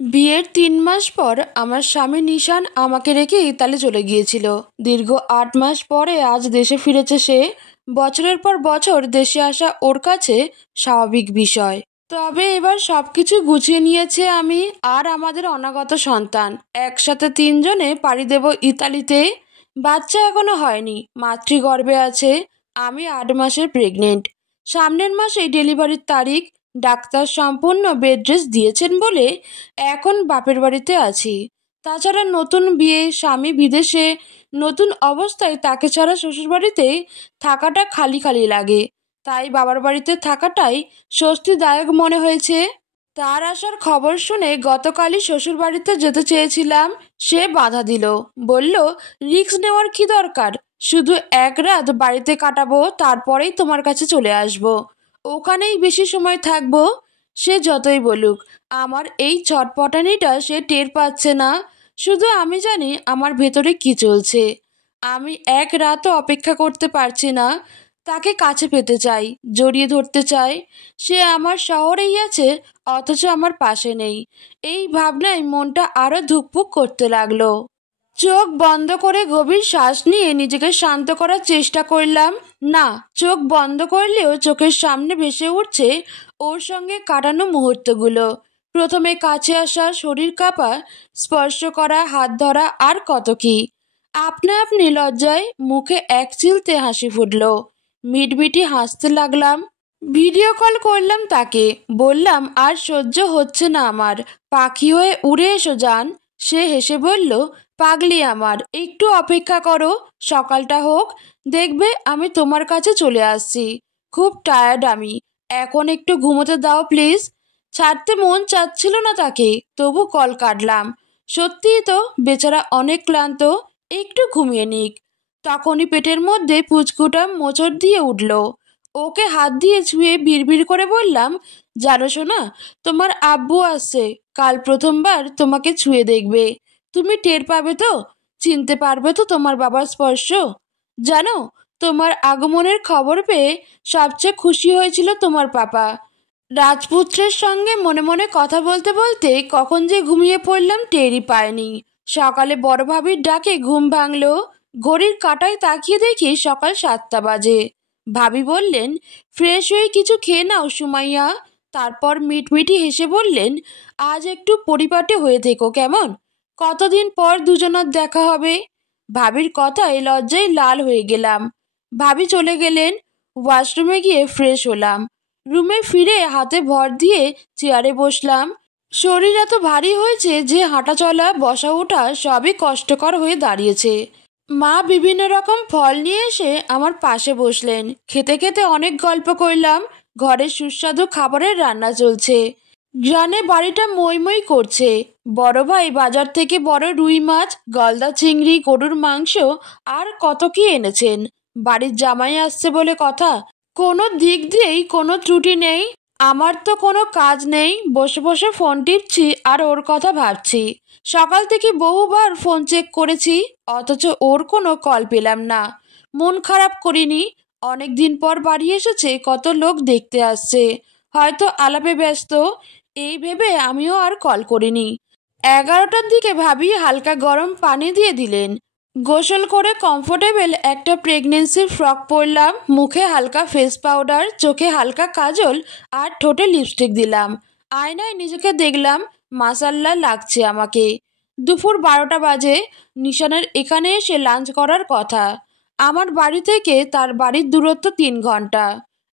বিয়ের ৩ মাস পর আমার স্বামী নিশান আমাকে রেখে ইতালি চলে গিয়েছিল। দীর্ঘ ৮ মাস পরে আজ দেশে ফিরেছে সে। বছরের পর বছর দেশে আসা ওর কাছে স্বাভাবিক বিষয়। তবে এবার সবকিছু গুছিয়ে নিয়েছে আমি আর আমাদের অনাগত সন্তান। একসাথে ৩ জনে পাড়ি দেব ইতালিতে। বাচ্চা এখনো হয়নি, মাতৃগর্ভে আছে। আমি ৮ মাসের প্রেগনেন্ট। সামনের মাসেই ডেলিভারির তারিখ। ডাক্তার সম্পূর্ণ বেড রেস্ট দিয়েছেন বলে এখন বাপের বাড়িতে আছি। তাছাড়া নতুন বিয়ে, স্বামী বিদেশে, নতুন অবস্থায় তাকে ছাড়া শ্বশুরবাড়িতে থাকাটা খালি খালি লাগে। তাই বাবার বাড়িতে থাকাটাই স্বস্তিদায়ক মনে হয়েছে। তার আসার খবর শুনে গতকালই শ্বশুর বাড়িতে যেতে চেয়েছিলাম, সে বাধা দিল। বলল, রিস্ক নেওয়ার কি দরকার, শুধু 1 রাত বাড়িতে কাটাবো, তারপরেই তোমার কাছে চলে আসবো, ওখানেই বেশি সময় থাকবো। সে যতই বলুক, আমার এই ছটপটানিটা সে টের পাচ্ছে না। শুধু আমি জানি আমার ভেতরে কি চলছে। আমি 1 রাতও অপেক্ষা করতে পারছি না। তাকে কাছে পেতে চাই, জড়িয়ে ধরতে চাই। সে আমার শহরেই আছে, অথচ আমার পাশে নেই। এই ভাবনায় মনটা আরো ধুকপুক করতে লাগলো। চোখ বন্ধ করে গভীর শ্বাস নিয়ে নিজেকে শান্ত করার চেষ্টা করলাম। না, চোখ বন্ধ করলেও চোখের সামনে ভেসে উঠছে ওর সঙ্গে কাটানো মুহূর্তগুলো। প্রথমে কাছে আসা, শরীর কাঁপা, স্পর্শ করা, হাত ধরা, আর কত কি। আপনা আপনি লজ্জায় মুখে এক চিলতে হাসি ফুটল। মিটমিটি হাসতে লাগলাম। ভিডিও কল করলাম তাকে, বললাম, আর সহ্য হচ্ছে না আমার, পাখি হয়ে উড়ে এসো জান। সে হেসে বলল, পাগলি আমার, একটু অপেক্ষা করো, সকালটা হোক, দেখবে আমি তোমার কাছে চলে আসছি। খুব টায়ার্ড আমি, এখন একটু ঘুমোতে দাও প্লিজ। ছাড়তে মন চাচ্ছিল না তাকে, তবু কল কাটলাম। সত্যিই তো বেচারা অনেক ক্লান্ত, একটু ঘুমিয়ে নিক। তখনই পেটের মধ্যে পুচকুটা মোচড় দিয়ে উঠল। ওকে হাত দিয়ে ছুঁয়ে বিড়বিড় করে বললাম, জানো শোনা, তোমার আব্বু আসছে, কাল প্রথমবার তোমাকে ছুঁয়ে দেখবে। তুমি টের পাবে তো, চিনতে পারবে তো তোমার বাবার স্পর্শ। জানো, তোমার আগমনের খবর পেয়ে সবচেয়ে খুশি হয়েছিল তোমার পাপা। রাজপুত্রের সঙ্গে মনে মনে কথা বলতে বলতে কখন যে ঘুমিয়ে পড়লাম টেরই পাইনি। সকালে বড় ভাবির ডাকে ঘুম ভাঙলো। ঘড়ির কাঁটায় তাকিয়ে দেখি সকাল 7টা বাজে। ভাবি বললেন, ফ্রেশ হয়ে কিছু খেয়ে নাও সুমাইয়া। তারপর মিটমিটি হেসে বললেন, আজ একটু পরিপাটে হয়ে থেকো কেমন, কতদিন পর দুজনের দেখা হবে। ভাবির কথায় লজ্জায় লাল হয়ে গেলাম। ভাবি চলে গেলেন। ওয়াশরুমে গিয়ে ফ্রেশ হলাম। রুমে ফিরে হাতে ভর দিয়ে চেয়ারে বসলাম। শরীর এত ভারী হয়েছে যে হাঁটা চলা, বসা ওঠা সবই কষ্টকর হয়ে দাঁড়িয়েছে। মা বিভিন্ন রকম ফল নিয়ে এসে আমার পাশে বসলেন। খেতে খেতে অনেক গল্প করলাম। ঘরে সুস্বাদু খাবারের রান্না চলছে। গ্রানে বাড়িটা মই মই করছে। বড় ভাই বাজার থেকে বড় রুই মাছ, গলদা চিংড়ি, গরুর মাংস আর কত কি এনেছেন। বাড়ির জামাই আসছে বলে কথা, কোনো দিক দিয়েই কোনো ত্রুটি নেই। আমার তো কোনো কাজ নেই, বসে বসে ফোন টিপছি আর ওর কথা ভাবছি। সকাল থেকে বহুবার ফোন চেক করেছি, অথচ ওর কোনো কল পেলাম না। মন খারাপ করিনি, অনেক দিন পর বাড়ি এসেছে, কত লোক দেখতে আসছে, হয়তো আলাপে ব্যস্ত, এই ভেবে আমিও আর কল করিনি। 11টার দিকে ভাবি হালকা গরম পানি দিয়ে দিলেন। গোসল করে কমফোর্টেবল একটা প্রেগনেন্সির ফ্রক পরলাম। মুখে হালকা ফেস পাউডার, চোখে হালকা কাজল আর ঠোঁটে লিপস্টিক দিলাম। আয়নায় নিজেকে দেখলাম, মাসাল্লাহ লাগছে আমাকে। দুপুর 12টা বাজে। নিশানের এখানে এসে লাঞ্চ করার কথা। আমার বাড়ি থেকে তার বাড়ির দূরত্ব 3 ঘন্টা।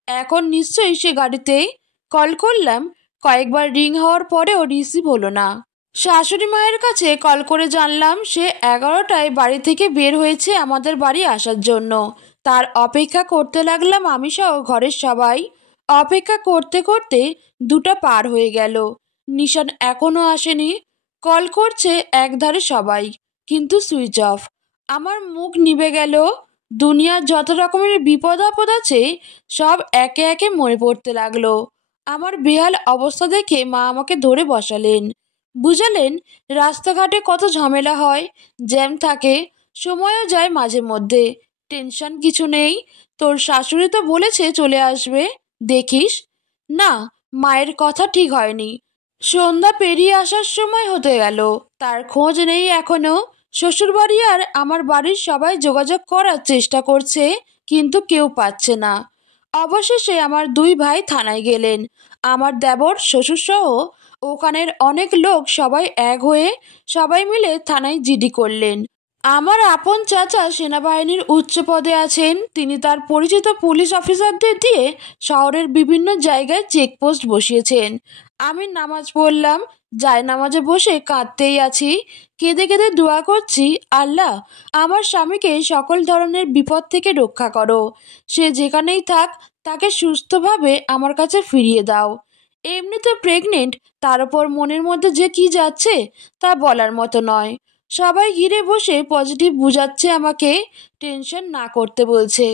এখন নিশ্চয়ই সে গাড়িতেই। কল করলাম, কয়েকবার রিং হওয়ার পরেও রিসিভ হলো না। শাশুড়ি মায়ের কাছে কল করে জানলাম সে 11টায় বাড়ি থেকে বের হয়েছে আমাদের বাড়ি আসার জন্য। তার অপেক্ষা করতে লাগলাম আমি সহ ঘরের সবাই। অপেক্ষা করতে করতে 2টা পার হয়ে গেল। নিশান এখনো আসেনি। কল করছে একধারে সবাই, কিন্তু সুইচ অফ। আমার মুখ নিভে গেল। দুনিয়ার যত রকমের বিপদ আপদ আছে সব একে একে মনে পড়তে লাগলো। আমার বেহাল অবস্থা দেখে মা আমাকে ধরে বসালেন। বুঝালেন, রাস্তাঘাটে কত ঝামেলা হয়, জ্যাম থাকে, সময়ও যায় মাঝে মধ্যে। টেনশন কিছু নেই, তোর শাশুড়ি তো বলেছে চলে আসবে, দেখিস। না, মায়ের কথা ঠিক হয়নি। সন্ধ্যা পেরিয়ে আসার সময় হতে গেল, তার খোঁজ নেই এখনো। শ্বশুরবাড়ি আর আমার বাড়ির সবাই যোগাযোগ করার চেষ্টা করছে, কিন্তু কেউ পাচ্ছে না। অবশেষে আমার দুই ভাই থানায় গেলেন। আমার দেবর, শ্বশুরসহ ওখানের অনেক লোক সবাই এক হয়ে সবাই মিলে থানায় জিডি করলেন। আমার আপন চাচা সেনাবাহিনীর উচ্চ পদে আছেন। তিনি তার পরিচিত পুলিশ অফিসারদের দিয়ে শহরের বিভিন্ন জায়গায় চেকপোস্ট বসিয়েছেন। আমি নামাজ পড়লাম, জায়নামাজে বসে কাঁদতেই আছি। কেঁদে কেঁদে দোয়া করছি, আল্লাহ আমার স্বামীকে সকল ধরনের বিপদ থেকে রক্ষা করো। সে যেখানেই থাক, তাকে সুস্থভাবে আমার কাছে ফিরিয়ে দাও। এমনিতে প্রেগনেন্ট, তার উপর মনের মধ্যে যে কি যাচ্ছে তা বলার মতো নয়। সবাই ঘিরে বসে পজিটিভ বুঝাচ্ছে আমাকে, টেনশন না করতে বলছে,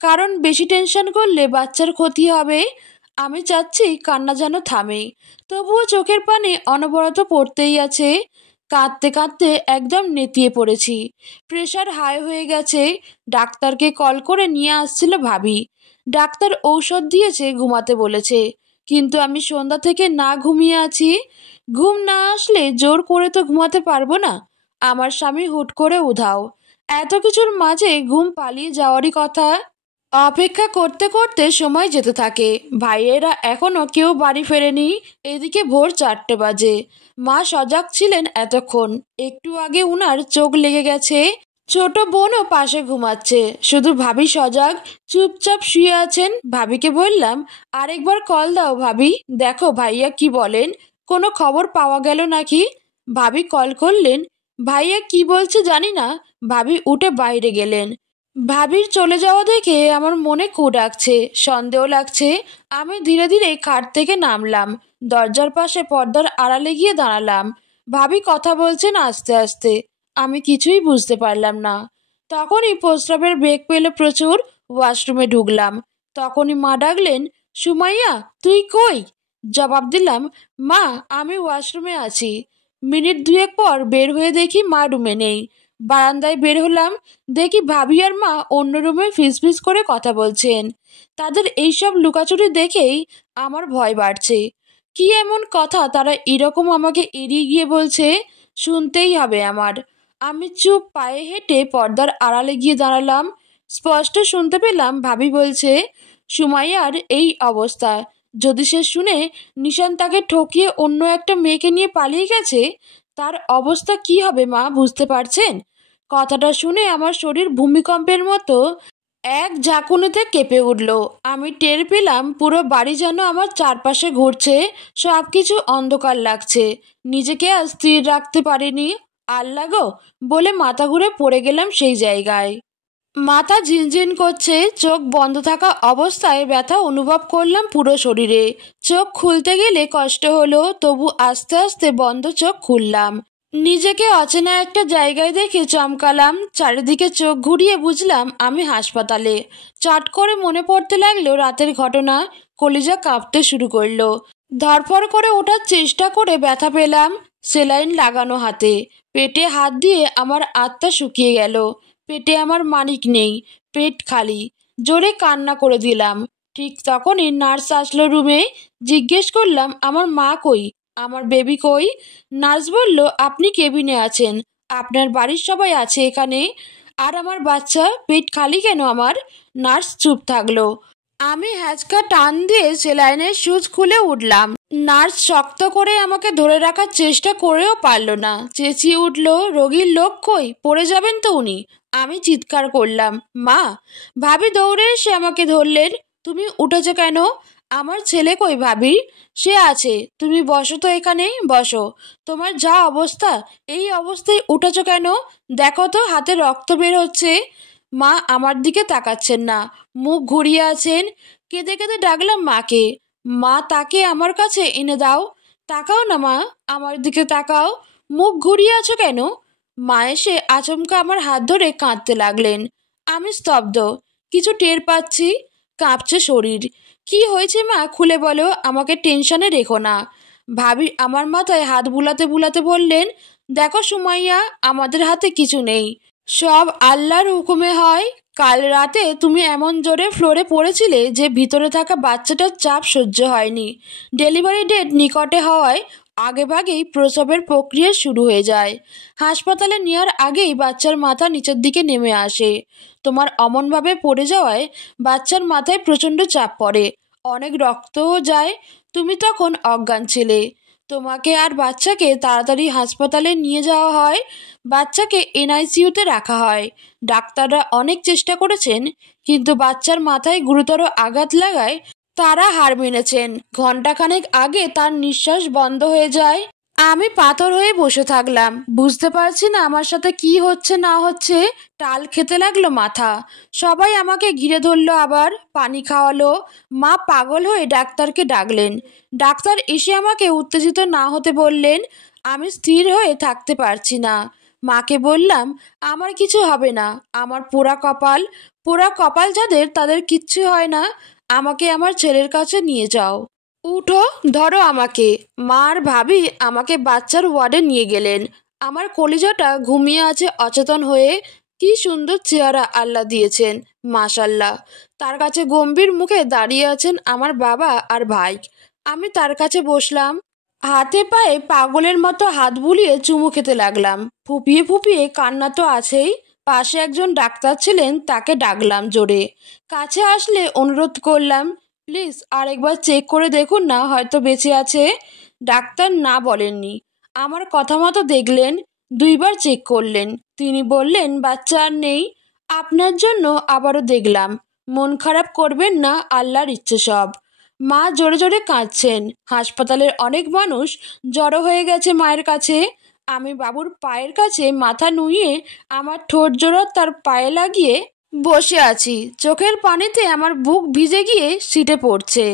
কারণ বেশি টেনশন করলে বাচ্চার ক্ষতি হবে। আমি চাচ্ছি কান্না যেন থামে, তবুও চোখের পানি অনবরত পড়তেই আছে। কাঁদতে কাঁদতে একদম নেতিয়ে পড়েছি। প্রেশার হাই হয়ে গেছে। ডাক্তারকে কল করে নিয়ে আসছিল ভাবি। ডাক্তার ঔষধ দিয়েছে, ঘুমাতে বলেছে, কিন্তু আমি সন্ধ্যা থেকে না ঘুমিয়ে আছি। ঘুম না আসলে জোর করে তো ঘুমাতে পারবো না। আমার স্বামী হুট করে উধাও। এত কিছুর মাঝে ঘুম পালিয়ে যাওয়ারই কথা। অপেক্ষা করতে করতে সময় যেতে থাকে। ভাইয়েরা এখনো কেউ বাড়ি ফেরেনি। এদিকে ভোর 4টে বাজে। মা সজাগ ছিলেন এতক্ষণ। একটু আগে উনার চোখ লেগে গেছে। ছোট বোনও পাশে ঘুমাচ্ছে, শুধু ভাবি সজাগ, চুপচাপ শুয়ে আছেন। ভাবিকে বললাম, আরেকবার কল দাও ভাবি, দেখো ভাইয়া কি বলেন, কোনো খবর পাওয়া গেল নাকি। ভাবি কল করলেন। ভাইয়া কি বলছে জানি না। ভাবি উঠে বাইরে গেলেন। ভাবির চলে যাওয়া দেখে আমার মনে কু ডাকছে, সন্দেহ লাগছে। আমি ধীরে ধীরে খাট থেকে নামলাম, দরজার পাশে পর্দার আড়ালে গিয়ে দাঁড়ালাম। ভাবি কথা বলছেন আস্তে আস্তে। আমি কিছুই বুঝতে পারলাম না। তখনই প্রস্রাবের বেগ পেল প্রচুর। ওয়াশরুমে ঢুকলাম। তখনই মা ডাকলেন, সুমাইয়া তুই কই? জবাব দিলাম, মা আমি ওয়াশরুমে আছি। মিনিট দুয়েক পর বের হয়ে দেখি মা রুমে নেই। বারান্দায় বের হলাম, দেখি ভাবি আর মা অন্য রুমে ফিসফিস করে কথা বলছেন। তাদের এইসব লুকাচুরি দেখেই আমার ভয় বাড়ছে। কি এমন কথা তারা এরকম আমাকে এড়িয়ে গিয়ে বলছে? শুনতেই হবে আমার। আমি চুপ পায়ে হেঁটে পর্দার আড়ালে গিয়ে দাঁড়ালাম। স্পষ্ট শুনতে পেলাম ভাবি বলছে, সুমাইয়ার এই অবস্থা, যদি সে শুনে নিশান তাকে ঠকিয়ে অন্য একটা মেয়েকে নিয়ে পালিয়ে গেছে, তার অবস্থা কি হবে মা বুঝতে পারছেন? কথাটা শুনে আমার শরীর ভূমিকম্পের মতো এক ঝাঁকুনিতে কেঁপে উঠল। আমি টের পেলাম পুরো বাড়ি যেন আমার চারপাশে ঘুরছে। সব কিছু অন্ধকার লাগছে। নিজেকে আর স্থির রাখতে পারিনি। আল্লাহ গো বলে মাথা ঘুরে পড়ে গেলাম সেই জায়গায়। মাথা ঝিনঝিন করছে, চোখ বন্ধ থাকা অবস্থায় ব্যথা অনুভব করলাম পুরো শরীরে। চোখ খুলতে গেলে কষ্ট হলো, তবু আস্তে আস্তে বন্ধ চোখ খুললাম। নিজেকে অচেনা একটা জায়গায় দেখে চমকালাম। চারিদিকে চোখ ঘুরিয়ে বুঝলাম আমি হাসপাতালে। চট করে মনে পড়তে লাগলো রাতের ঘটনা। কলিজা কাঁপতে শুরু করলো। ধরফর করে ওঠার চেষ্টা করে ব্যথা পেলাম। সেলাইন লাগানো হাতে। পেটে হাত দিয়ে আমার আত্মা শুকিয়ে গেল। পেটে আমার মানিক নেই, পেট খালি। জোরে কান্না করে দিলাম। ঠিক তখনই নার্স আসলো রুমে। জিজ্ঞেস করলাম, আমার মা কই, আমার বেবি কই? নার্স বলল, আপনি কেবিনে আছেন, আপনার বাড়ির সবাই আছে এখানে। আর আমার বাচ্চা, পেট খালি কেন আমার? নার্স চুপ থাকলো। আমি হ্যাচকা টান দিয়ে সেলাইনের সুচ খুলে উঠলাম। নার্স শক্ত করে আমাকে ধরে রাখার চেষ্টা করেও পারল না। চেঁচিয়ে উঠল, রোগীর লোক কই, পড়ে যাবেন তো উনি। আমি চিৎকার করলাম, মা। ভাবি দৌড়ে এসে আমাকে ধরলেন। তুমি উঠেছো কেন? আমার ছেলে কই ভাবি? সে আছে, তুমি বসো তো এখানে, বসো। তোমার যা অবস্থা, এই অবস্থায় উঠেছো কেন? দেখো তো হাতে রক্ত বের হচ্ছে। মা আমার দিকে তাকাচ্ছেন না, মুখ ঘুরিয়ে আছেন। কেঁদে কেঁদে ডাকলাম মাকে। মা তাকে আমার কাছে এনে দাও। তাকাও না মা, আমার দিকে তাকাও। মুখ ঘুরিয়ে আছো কেন? মা এসে আচমকা আমার হাত ধরে কাঁদতে লাগলেন। আমি স্তব্ধ, কিছু টের পাচ্ছি, কাঁপছে শরীর। কি হয়েছে মা খুলে বলো, আমাকে টেনশনে রেখো না। ভাবি আমার মাথায় হাত বুলাতে বুলাতে বললেন, দেখো সুমাইয়া, আমাদের হাতে কিছু নেই, সব আল্লাহর হুকুমে হয়। কাল রাতে তুমি এমন জোরে ফ্লোরে পড়েছিলে যে ভিতরে থাকা বাচ্চাটার চাপ সহ্য হয়নি। ডেলিভারি ডেট নিকটে হওয়ায় আগেভাগেই প্রসবের প্রক্রিয়া শুরু হয়ে যায়। হাসপাতালে নেওয়ার আগেই বাচ্চার মাথা নিচের দিকে নেমে আসে। তোমার অমনভাবে পড়ে যাওয়ায় বাচ্চার মাথায় প্রচণ্ড চাপ পড়ে, অনেক রক্তও যায়। তুমি তখন অজ্ঞান ছিলে। তোমাকে আর বাচ্চাকে তাড়াতাড়ি হাসপাতালে নিয়ে যাওয়া হয়। বাচ্চাকে এনআইসিইউতে রাখা হয়। ডাক্তাররা অনেক চেষ্টা করেছেন, কিন্তু বাচ্চার মাথায় গুরুতর আঘাত লাগায় তারা হার মেনেছেন। ঘণ্টাখানেক আগে তার নিঃশ্বাস বন্ধ হয়ে যায়। আমি পাথর হয়ে বসে থাকলাম, বুঝতে পারছি না আমার সাথে কি হচ্ছে না হচ্ছে। টাল খেতে লাগলো মাথা। সবাই আমাকে ঘিরে ধরলো, আবার পানি খাওয়ালো। মা পাগল হয়ে ডাক্তারকে ডাকলেন। ডাক্তার এসে আমাকে উত্তেজিত না হতে বললেন। আমি স্থির হয়ে থাকতে পারছি না। মাকে বললাম, আমার কিছু হবে না। আমার পোড়া কপাল। পোড়া কপাল যাদের, তাদের কিচ্ছু হয় না। আমাকে আমার ছেলের কাছে নিয়ে যাও। উঠো, ধরো আমাকে। মা আর ভাবি আমাকে বাচ্চার ওয়ার্ডে নিয়ে গেলেন। আমার কলিজাটা ঘুমিয়ে আছে অচেতন হয়ে। কি সুন্দর চেহারা আল্লাহ দিয়েছেন, মাশাল্লাহ। তার কাছে গম্ভীর মুখে দাঁড়িয়ে আছেন আমার বাবা আর ভাই। আমি তার কাছে বসলাম, হাতে পায়ে পাগলের মতো হাত বুলিয়ে চুমু খেতে লাগলাম। ফুপিয়ে ফুপিয়ে কান্না তো আছেই। পাশে একজন ডাক্তার ছিলেন, তাকে ডাকলাম জোরে। কাছে আসলে অনুরোধ করলাম, প্লিজ আরেকবার চেক করে দেখুন না, হয়তো বেঁচে আছে। ডাক্তার না বলেননি, আমার কথা মতো দেখলেন। দুইবার চেক করলেন। তিনি বললেন, বাচ্চা আর নেই। আপনার জন্য আবারও দেখলাম। মন খারাপ করবেন না, আল্লাহর ইচ্ছে সব। মা জোরে জোরে কাঁদছেন। হাসপাতালের অনেক মানুষ জড়ো হয়ে গেছে মায়ের কাছে। আমি বাবুর পায়ের কাছে মাথা নুইয়ে আমার ঠোঁট জোড়া তার পায়ে লাগিয়ে বসে আছি। চোখের পানিতে আমার বুক ভিজে গিয়ে সিটে পড়ছে।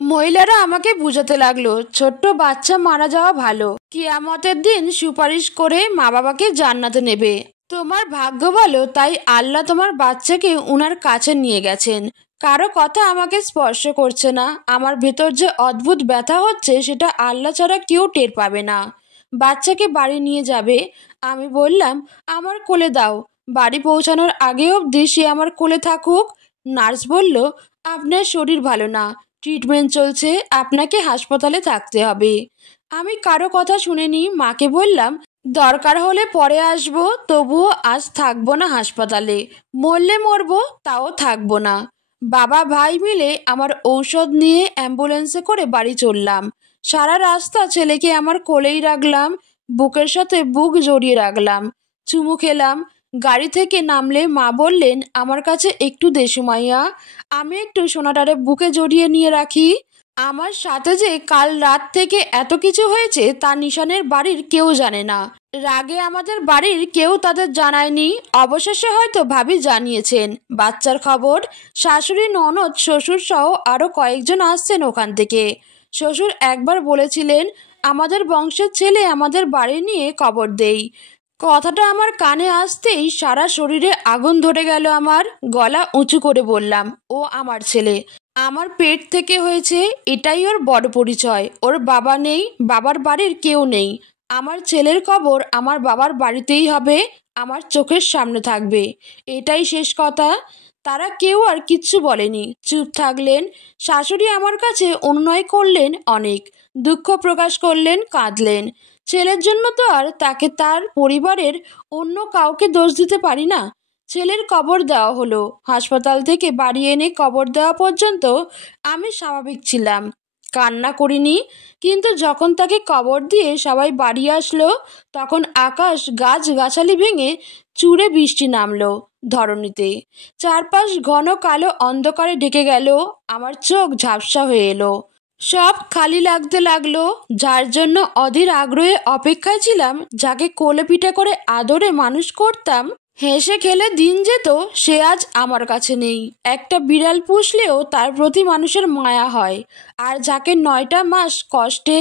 মহিলারা আমাকে বুঝাতে লাগলো, ছোট্ট বাচ্চা মারা যাওয়া ভালো। কিয়ামতের দিন সুপারিশ করে মা বাবাকে জান্নাতে নেবে। তোমার ভাগ্য ভালো, তাই আল্লাহ তোমার বাচ্চাকে উনার কাছে নিয়ে গেছেন। কারো কথা আমাকে স্পর্শ করছে না। আমার ভেতর যে অদ্ভুত ব্যথা হচ্ছে, সেটা আল্লাহ ছাড়া কেউ টের পাবে না। বাচ্চাকে বাড়ি নিয়ে যাবে। আমি বললাম, আমার কোলে দাও। বাড়ি পৌঁছানোর আগে অবধি সে আমার কোলে থাকুক। নার্স বলল, আপনার শরীর ভালো না, ট্রিটমেন্ট চলছে, আপনাকে হাসপাতালে থাকতে হবে। আমি কারো কথা শুনিনি। মাকে বললাম, দরকার হলে পরে আসবো, তবুও আজ থাকবো না হাসপাতালে। মরলে মরবো, তাও থাকবো না। বাবা ভাই মিলে আমার ঔষধ নিয়ে অ্যাম্বুলেন্সে করে বাড়ি চললাম। সারা রাস্তা ছেলেকে আমার কোলেই রাখলাম, বুকের সাথে বুক জড়িয়ে রাখলাম, চুমু খেলাম। গাড়ি থেকে নামলে মা বললেন, আমার কাছে একটু দে সুমাইয়া। আমি একটু সোনাটারে বুকে জড়িয়ে নিয়ে রাখি। আমার সাথে যে কাল রাত থেকে এত কিছু হয়েছে তা নিশানের বাড়ির কেউ জানে না। রাগে আমাদের বাড়ির কেউ তাদের জানায়নি। অবশেষে হয়তো ভাবি জানিয়েছেন বাচ্চার খবর। শাশুড়ি, ননদ, শ্বশুর সহ আরও কয়েকজন আসছেন ওখান থেকে। শ্বশুর একবার বলেছিলেন, আমাদের বংশের ছেলে আমাদের বাড়ি নিয়ে কবর দেই। কথাটা আমার কানে আসতেই সারা শরীরে আগুন ধরে গেল আমার। গলা উঁচু করে বললাম, ও আমার ছেলে, আমার পেট থেকে হয়েছে, এটাই ওর বড় পরিচয়। ওর বাবা নেই, বাবার বাড়ির কেউ নেই। আমার ছেলের কবর আমার বাবার বাড়িতেই হবে, আমার চোখের সামনে থাকবে। এটাই শেষ কথা। তারা কেউ আর কিচ্ছু বলেনি, চুপ থাকলেন। শাশুড়ি আমার কাছে অনুনয় করলেন অনেক, দুঃখ প্রকাশ করলেন, কাঁদলেন। ছেলের জন্য তো আর তাকে তার পরিবারের অন্য কাউকে দোষ দিতে পারি না। ছেলের কবর দেওয়া হলো। হাসপাতাল থেকে বাড়ি এনে কবর দেওয়া পর্যন্ত আমি স্বাভাবিক ছিলাম, কান্না করিনি। কিন্তু যখন তাকে কবর দিয়ে সবাই বাড়ি আসলো, তখন আকাশ গাছ গাছালি ভেঙে চুড়ে বৃষ্টি নামলো ধরণীতে। চারপাশ ঘন কালো অন্ধকারে ঢেকে গেল। আমার চোখ ঝাপসা হয়ে এলো, সব খালি লাগতে লাগলো। যার জন্য অধীর আগ্রহে অপেক্ষায় ছিলাম, যাকে কোলে পিঠে করে আদরে মানুষ করতাম, হেসে খেলে দিন যেত, সে আজ আমার কাছে নেই। একটা বিড়াল পুষলেও তার প্রতি মানুষের মায়া হয়। আর যাকে 9টা মাস কষ্টে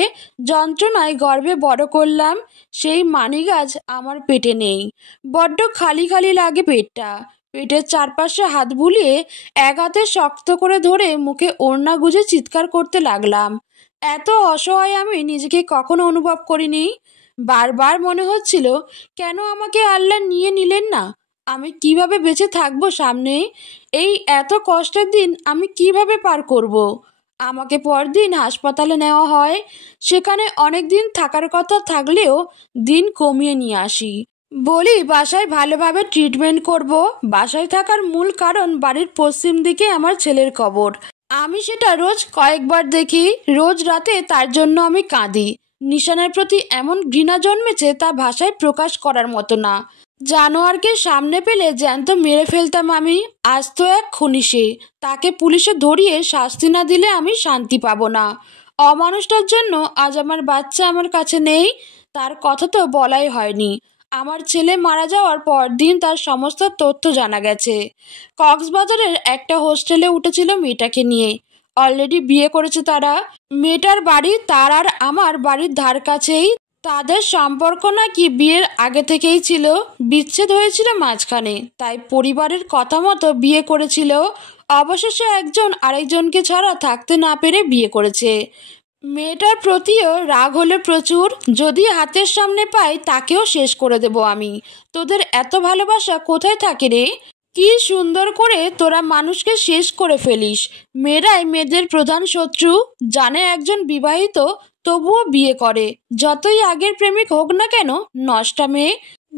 যন্ত্রণায় গর্ভে বড় করলাম, সেই মানিগাছ আমার পেটে নেই। বড্ড খালি খালি লাগে পেটটা। পেটের চারপাশে হাত বুলিয়ে এক হাতে শক্ত করে ধরে মুখে ওড়না গুজে চিৎকার করতে লাগলাম। এত অসহায় আমি নিজেকে কখনো অনুভব করিনি। বারবার মনে হচ্ছিল, কেন আমাকে আল্লাহ নিয়ে নিলেন না? আমি কিভাবে বেঁচে থাকবো সামনে? এই এত কষ্টের দিন আমি কিভাবে পার করব? আমাকে পরদিন হাসপাতালে নেওয়া হয়। সেখানে অনেক দিন থাকার কথা থাকলেও দিন কমিয়ে নিয়ে আসি। বলি বাসায় ভালোভাবে ট্রিটমেন্ট করব। বাসায় থাকার মূল কারণ বাড়ির পশ্চিম দিকে আমার ছেলের কবর। আমি সেটা রোজ কয়েকবার দেখি। রোজ রাতে তার জন্য আমি কাঁদি। নিশানের প্রতি এমন ঘৃণা জন্মেছে তা ভাষায় প্রকাশ করার মতো না। জানোয়ারকে সামনে পেলে জ্যান্ত মেরে ফেলতাম আমি। আজ তো এক খুনি সে। তাকে পুলিশে ধরিয়ে শাস্তি না দিলে আমি শান্তি পাবো না। অমানুষটার জন্য আজ আমার বাচ্চা আমার কাছে নেই। তার কথা তো বলাই হয়নি। আমার ছেলে মারা যাওয়ার পর দিন তার সমস্ত তথ্য জানা গেছে। কক্সবাজারের একটা হোস্টেলে উঠেছিল মেয়েটাকে নিয়ে। অলরেডি বিয়ে করেছে তারা। মেয়েটার বাড়ি তার আর আমার বাড়ির ধার কাছেই। তাদের সম্পর্ক নাকি বিয়ের আগে থেকেই ছিল। বিচ্ছেদ হয়েছিল মাঝখানে, তাই পরিবারের কথা মতো বিয়ে করেছিল। অবশেষে একজন আরেকজনকে ছাড়া থাকতে না পেরে বিয়ে করেছে। মেয়েটার প্রতিও রাগ হলে প্রচুর। যদি হাতের সামনে পাই তাকেও শেষ করে দেব আমি। তোদের এত ভালোবাসা কোথায় থাকে রে? কি সুন্দর করে তোরা মানুষকে শেষ করে ফেলিস। মেয়েরাই মেয়েদের প্রধান শত্রু। জানে একজন বিবাহিত, তবুও বিয়ে করে। যতই আগের প্রেমিক হোক না কেন, নষ্টা মেয়ে।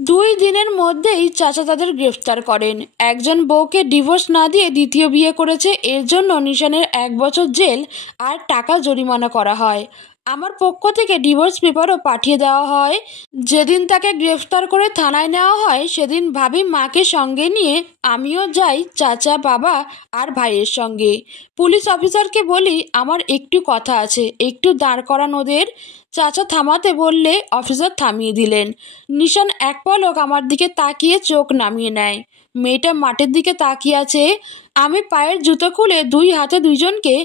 2 দিনের মধ্যেই চাচা তাদের গ্রেফতার করেন। একজন বউকে ডিভোর্স না দিয়ে দ্বিতীয় বিয়ে করেছে, এর জন্য নিশানের 1 বছর জেল আর টাকা জরিমানা করা হয়। আমার পক্ষ থেকে ডিভোর্স পেপারও পাঠিয়ে দেওয়া হয়। যেদিন তাকে গ্রেফতার করে থানায় নেওয়া হয় সেদিন ভাবি মাকে সঙ্গে নিয়ে আমিও যাই চাচা, বাবা আর ভাইয়ের সঙ্গে। পুলিশ অফিসারকে বলি আমার একটু কথা আছে, একটু দাঁড় করান ওদের। চাচা থামাতে বললে অফিসার থামিয়ে দিলেন। নিশান এক পলক আমার দিকে তাকিয়ে চোখ নামিয়ে নেয়। মেয়েটা মাটির দিকে তাকিয়ে আছে। আমি পায়ের জুতো খুলে 2 হাতে 2জনকে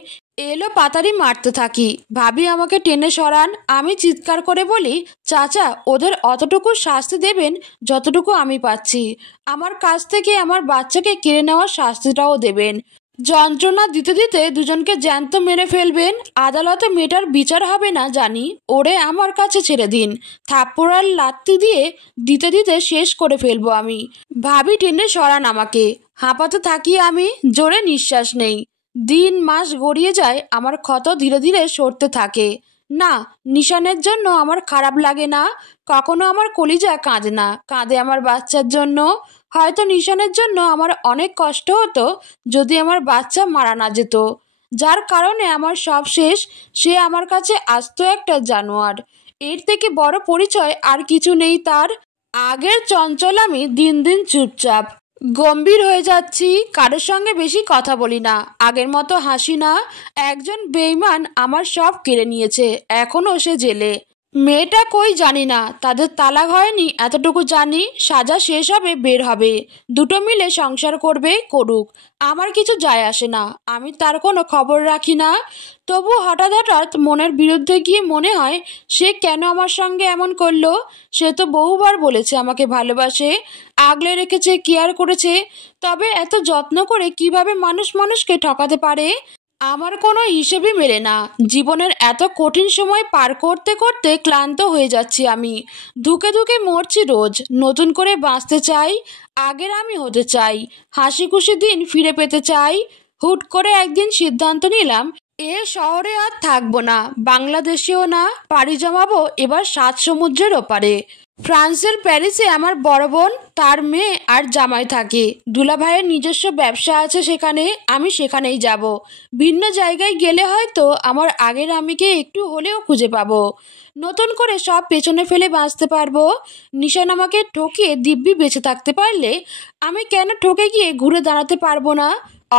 এলো পাতারি মারতে থাকি। ভাবি আমাকে টেনে সরান। আমি চিৎকার করে বলি, চাচা ওদের অতটুকু শাস্তি দেবেন যতটুকু আমি পাচ্ছি। আমার কাছ থেকে আমার বাচ্চাকে কেড়ে নেওয়ার শাস্তিটাও দেবেন। যন্ত্রণা দিতে দিতে 2জনকে জ্যান্ত মেরে ফেলবেন। আদালতে মেয়েটার বিচার হবে না জানি, ওরে আমার কাছে ছেড়ে দিন। থাপ্পড় আর লাত্তি দিয়ে দিতে দিতে শেষ করে ফেলবো আমি। ভাবি টেনে সরান আমাকে। হাঁপাতে থাকি আমি, জোরে নিঃশ্বাস নেই। দিন মাস গড়িয়ে যায়, আমার ক্ষত ধীরে ধীরে সরতে থাকে। না, নিশানের জন্য আমার খারাপ লাগে না। কখনো আমার কলিজা কাঁদে না, কাঁদে আমার বাচ্চার জন্য। হয়তো নিশানের জন্য আমার অনেক কষ্ট হতো যদি আমার বাচ্চা মারা না যেত। যার কারণে আমার সব শেষ, সে আমার কাছে আস্ত একটা জানোয়ার। এর থেকে বড় পরিচয় আর কিছু নেই তার। আগের চঞ্চল আমি দিন দিন চুপচাপ, গম্ভীর হয়ে যাচ্ছি। কারোর সঙ্গে বেশি কথা বলি না, আগের মতো হাসি না। একজন বেঈমান আমার সব কেড়ে নিয়েছে, এখনও সে জেলে। মেয়েটা কই জানি না, তাদের তালাক হয়নি এতটুকু জানি। সাজা শেষ হবে, বের হবে। দুটো মিলে সংসার করবে, করুক। আমার কিছু যায় আসে না, আমি তার কোনো খবর রাখি না। তবু হঠাৎ হঠাৎ মনের বিরুদ্ধে গিয়ে মনে হয়, সে কেন আমার সঙ্গে এমন করলো? সে তো বহুবার বলেছে আমাকে ভালোবাসে, আগলে রেখেছে, কেয়ার করেছে। তবে এত যত্ন করে কিভাবে মানুষ মানুষকে ঠকাতে পারে? আমার কোনো হিসেবই মেলে না। জীবনের এত কঠিন সময় পার করতে করতে ক্লান্ত হয়ে যাচ্ছি আমি। ধুকে ধুকে মরছি রোজ। নতুন করে বাঁচতে চাই, আগের আমি হতে চাই। হাসি খুশি দিন ফিরে পেতে চাই। হুট করে একদিন সিদ্ধান্ত নিলাম, এ শহরে আর থাকবো না, বাংলাদেশেও না। পাড়ি জমাবো এবার 7 সমুদ্রের ওপারে। ফ্রান্সের প্যারিসে আমার বড় বোন, তার মেয়ে আর জামাই থাকে। দুলাভাইয়ের নিজস্ব ব্যবসা আছে সেখানে, আমি সেখানেই যাব। ভিন্ন জায়গায় গেলে হয়তো আমার আগের আমিকে একটু হলেও খুঁজে পাবো। নতুন করে সব পেছনে ফেলে বাঁচতে পারবো। নিশান আমাকে ঠকিয়ে দিব্যি বেঁচে থাকতে পারলে আমি কেন ঠকে গিয়ে ঘুরে দাঁড়াতে পারবো না?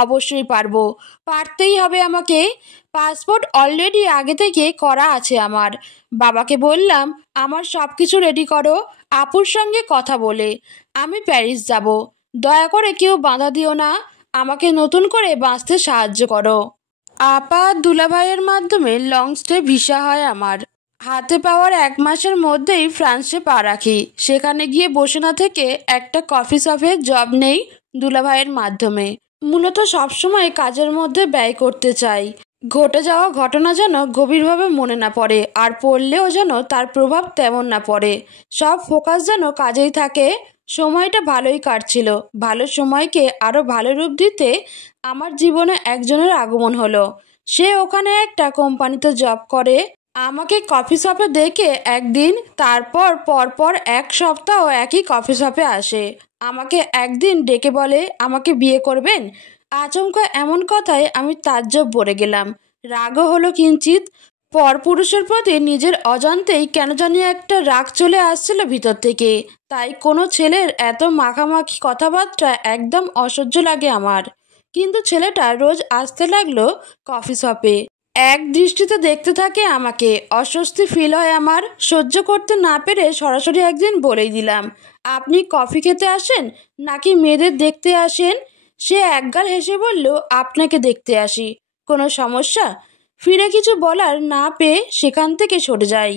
অবশ্যই পারবো, পারতেই হবে আমাকে। পাসপোর্ট অলরেডি আগে থেকে করা আছে আমার। বাবাকে বললাম আমার সব কিছু রেডি করো, আপুর সঙ্গে কথা বলে আমি প্যারিস যাব। দয়া করে কেউ বাধা দিও না, আমাকে নতুন করে বাঁচতে সাহায্য করো। আপা দুলাভাইয়ের মাধ্যমে লং স্টে ভিসা হয় আমার। হাতে পাওয়ার 1 মাসের মধ্যেই ফ্রান্সে পা রাখি। সেখানে গিয়ে বসে না থেকে একটা কফি শপে জব নেই দুলাভাইয়ের মাধ্যমে। মূলত সবসময় কাজের মধ্যে ব্যয় করতে চাই। ঘটে যাওয়া ঘটনা যেন গভীরভাবে মনে না পড়ে, আর পড়লেও যেন তার প্রভাব তেমন না পড়ে। সব ফোকাস যেন কাজেই থাকে। সময়টা ভালোই কাটছিল। ভালো সময়কে আরও ভালো রূপ দিতে আমার জীবনে একজনের আগমন হলো। সে ওখানে একটা কোম্পানিতে জব করে। আমাকে কফি শপে দেখে একদিন, তারপর পরপর এক সপ্তাহ একই কফি শপে আসে। আমাকে একদিন ডেকে বলে আমাকে বিয়ে করবেন। আচমকা এমন কথায় আমি তাজ্জব ভরে গেলাম। রাগও হলো কিঞ্চিত। পরপুরুষের প্রতি নিজের অজান্তেই কেন জানি একটা রাগ চলে আসছিল ভিতর থেকে। তাই কোনো ছেলের এত মাখামাখি কথাবার্তা একদম অসহ্য লাগে আমার। কিন্তু ছেলেটা রোজ আসতে লাগলো কফি শপে। এক দৃষ্টিতে দেখতে থাকে আমাকে। অস্বস্তি ফিল হয় আমার। সহ্য করতে না পেরে সরাসরি একদিন বলেই দিলাম, আপনি কফি খেতে আসেন নাকি মেয়েদের দেখতে আসেন? সে একগাল হেসে বলল, আপনাকে দেখতে আসি। কোনো সমস্যা? ফিরে কিছু বলার না পেয়ে সেখান থেকে সরে যাই।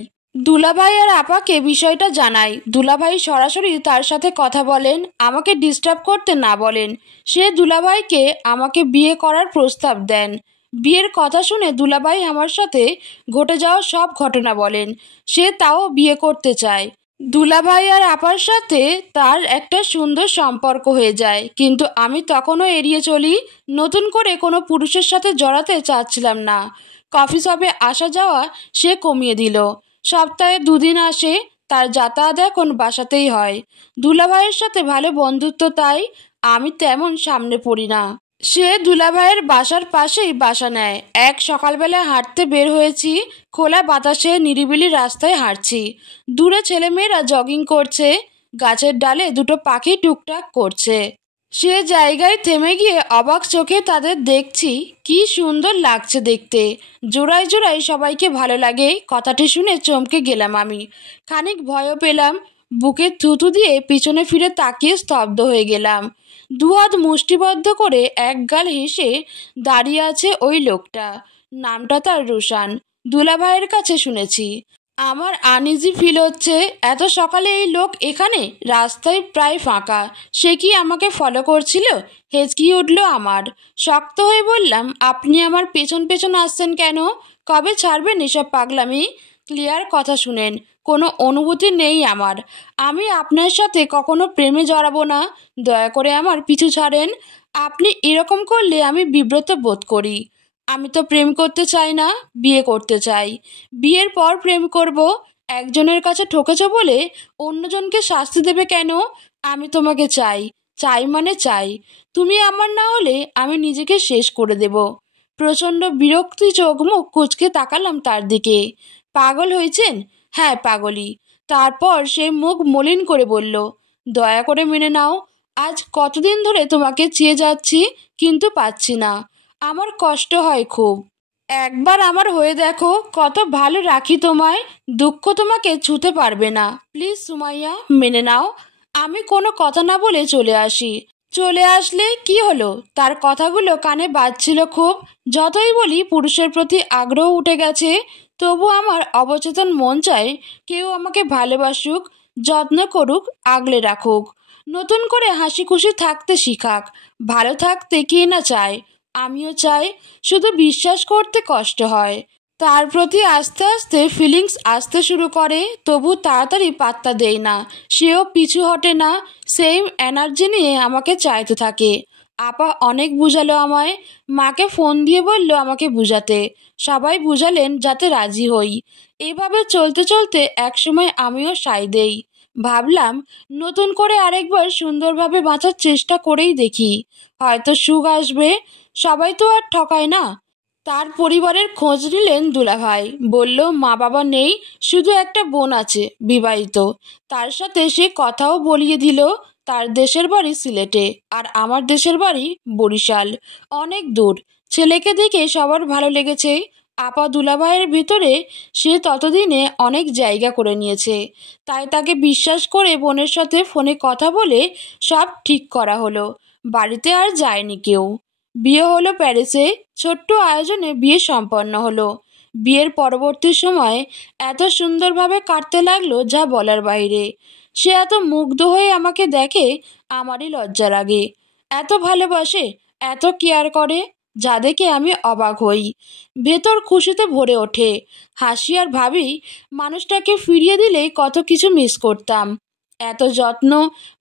দুলাভাই আর আপাকে বিষয়টা জানাই। দুলাভাই সরাসরি তার সাথে কথা বলেন, আমাকে ডিস্টার্ব করতে না বলেন। সে দুলাভাইকে আমাকে বিয়ে করার প্রস্তাব দেন। বিয়ের কথা শুনে দুলাভাই আমার সাথে ঘটে যাওয়া সব ঘটনা বলেন। সে তাও বিয়ে করতে চায়। দুলাভাই আর আপার সাথে তার একটা সুন্দর সম্পর্ক হয়ে যায়, কিন্তু আমি তখনও এড়িয়ে চলি। নতুন করে কোনো পুরুষের সাথে জড়াতে চাচ্ছিলাম না। কফি শপে আসা যাওয়া সে কমিয়ে দিল। সপ্তাহে 2 দিন আসে। তার যাতায়াত এখন বাসাতেই হয়। দুলাভাইয়ের সাথে ভালো বন্ধুত্ব, তাই আমি তেমন সামনে পড়ি না। সে দুলাভাইয়ের বাসার পাশেই বাসা নেয়। এক সকালবেলা হাঁটতে বের হয়েছি। খোলা বাতাসে নিরিবিলি রাস্তায় হাঁটছি। দূরে ছেলেমেয়েরা জগিং করছে। গাছের ডালে দুটো পাখি টুকটাক করছে। সে জায়গায় থেমে গিয়ে অবাক চোখে তাদের দেখছি। কি সুন্দর লাগছে দেখতে। জোড়ায় জোড়ায় সবাইকে ভালো লাগে, কথাটি শুনে চমকে গেলাম আমি। খানিক ভয়ও পেলাম। বুকে থুতু দিয়ে পিছনে ফিরে তাকিয়ে স্তব্ধ হয়ে গেলাম। দুহাত মুষ্টিবদ্ধ করে একগাল হেসে দাঁড়িয়ে আছে ওই লোকটা। নামটা তার রুশান। দুলাভাইয়ের কাছে শুনেছি। আমার আনইজি ফিল হচ্ছে। এত সকালে এই লোক এখানে? রাস্তায় প্রায় ফাঁকা। সে কি আমাকে ফলো করছিল? হেঁচকিয়ে উঠল আমার। শক্ত হয়ে বললাম, আপনি আমার পেছন পেছন আসছেন কেন? কবে ছাড়বেন এসব পাগলামি? ক্লিয়ার কথা শুনেন, কোনো অনুভূতি নেই আমার। আমি আপনার সাথে কখনো প্রেমে জড়াবো না। দয়া করে আমার পিছু ছাড়েন। আপনি এরকম করলে আমি বিব্রত বোধ করি। আমি তো প্রেম করতে চাই না, বিয়ে করতে চাই। বিয়ের পর প্রেম করব। একজনের কাছে ঠকেছ বলে অন্যজনকে শাস্তি দেবে কেন? আমি তোমাকে চাই। চাই মানে চাই। তুমি আমার না হলে আমি নিজেকে শেষ করে দেব। প্রচণ্ড বিরক্তি চোখ মুখ কুঁচকে তাকালাম তার দিকে। পাগল হয়েছেন? হ্যাঁ, পাগলই। তারপর সে মুখ মলিন করে বলল, দয়া করে মেনে নাও। আজ কতদিন ধরে তোমাকে চেয়ে যাচ্ছি, কিন্তু পাচ্ছি না। আমার কষ্ট হয় খুব। একবার আমার হয়ে দেখো, কত ভালো রাখি তোমায়। দুঃখ তোমাকে ছুঁতে পারবে না। প্লিজ সুমাইয়া, মেনে নাও। আমি কোনো কথা না বলে চলে আসি। চলে আসলে কি হলো? তার কথাগুলো কানে বাজছিল খুব। যতই বলি পুরুষের প্রতি আগ্রহ উঠে গেছে, তবু আমার অবচেতন মন চায় কেউ আমাকে ভালোবাসুক, যত্ন করুক, আগলে রাখুক, নতুন করে হাসি খুশি থাকতে শিখাক। ভালো থাকতে কে না চায়? আমিও চাই। শুধু বিশ্বাস করতে কষ্ট হয়। তার প্রতি আস্তে আস্তে ফিলিংস আসতে শুরু করে, তবু তাড়াতাড়ি পাত্তা দেয় না। সেও পিছু হটে না। সেম এনার্জি নিয়ে আমাকে চাইতে থাকে। আপা অনেক বুঝালো আমায়। মাকে ফোন দিয়ে বলল আমাকে বুঝাতে। সবাই বুঝালেন যাতে রাজি হই। এভাবে চলতে চলতে একসময় আমিও সায় দেই। ভাবলাম নতুন করে আরেকবার সুন্দরভাবে বাঁচার চেষ্টা করেই দেখি। হয়তো সুখ আসবে। সবাই তো আর ঠকায় না। তার পরিবারের খোঁজ নিলেন দুলাভাই। বলল মা বাবা নেই, শুধু একটা বোন আছে, বিবাহিত। তার সাথে সে কথাও বলিয়ে দিল। তার দেশের বাড়ি সিলেটে, আর আমার দেশের বাড়ি বরিশাল। অনেক দূর। ছেলেকে দেখে সবার ভালো লেগেছে। আপা দুলাভাইয়ের ভিতরে সে ততদিনে অনেক জায়গা করে নিয়েছে। তাই তাকে বিশ্বাস করে বোনের সাথে ফোনে কথা বলে সব ঠিক করা হলো। বাড়িতে আর যায়নি কেউ। বিয়ে হলো প্যারিসে। ছোট্ট আয়োজনে বিয়ে সম্পন্ন হলো। বিয়ের পরবর্তী সময় এত সুন্দরভাবে কাটতে লাগলো যা বলার বাইরে। সে এত মুগ্ধ হয়ে আমাকে দেখে, আমারই লজ্জা লাগে। এত ভালোবাসে, এত কেয়ার করে, যা দেখে আমি অবাক হই। ভেতর খুশিতে ভরে ওঠে। হাসি আর ভাবি মানুষটাকে ফিরিয়ে দিলেই কত কিছু মিস করতাম। এত যত্ন,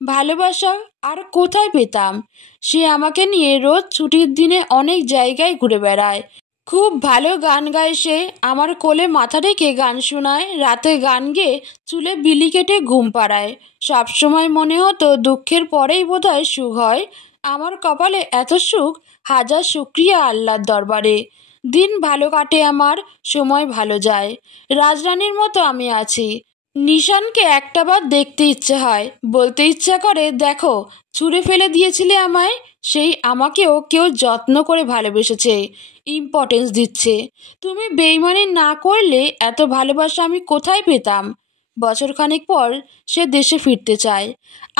ভালোবাসা আর কোথায় পেতাম? সে আমাকে নিয়ে রোজ ছুটির দিনে অনেক জায়গায় ঘুরে বেড়ায়। খুব ভালো গান গায় সে। আমার কোলে মাথা রেখে গান শোনায়, রাতে গান গেয়ে চুলে বিলি কেটে ঘুম পাড়ায়। সবসময় মনে হতো দুঃখের পরেই বোধহয় সুখ হয়। আমার কপালে এত সুখ, হাজার শুক্রিয়া আল্লাহর দরবারে। দিন ভালো কাটে আমার, সময় ভালো যায়। রাজরানীর মতো আমি আছি। নিশানকে একটাবার দেখতে ইচ্ছে হয়, বলতে ইচ্ছা করে, দেখো ছুঁড়ে ফেলে দিয়েছিলে আমায়, সেই আমাকেও কেউ যত্ন করে ভালোবেসেছে, ইম্পর্টেন্স দিচ্ছে। তুমি বেইমানি না করলে এত ভালোবাসা আমি কোথায় পেতাম। বছরখানেক পর সে দেশে ফিরতে চায়।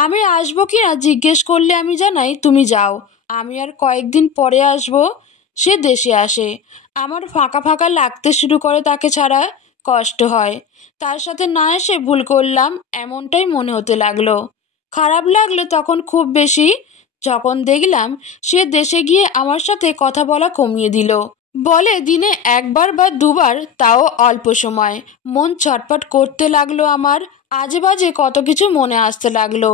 আমি আসবো কি না জিজ্ঞেস করলে আমি জানাই তুমি যাও, আমি আর কয়েকদিন পরে আসবো। সে দেশে আসে। আমার ফাঁকা ফাঁকা লাগতে শুরু করে, তাকে ছাড়া কষ্ট হয়। তার সাথে না এসে ভুল করলাম এমনটাই মনে হতে লাগলো। খারাপ লাগলো তখন খুব বেশি, যখন দেখলাম সে দেশে গিয়ে আমার সাথে কথা বলা কমিয়ে দিল। বলে দিনে একবার বা দুবার, তাও অল্প সময়। মন ছটফট করতে লাগলো আমার, আজে বাজে কত কিছু মনে আসতে লাগলো।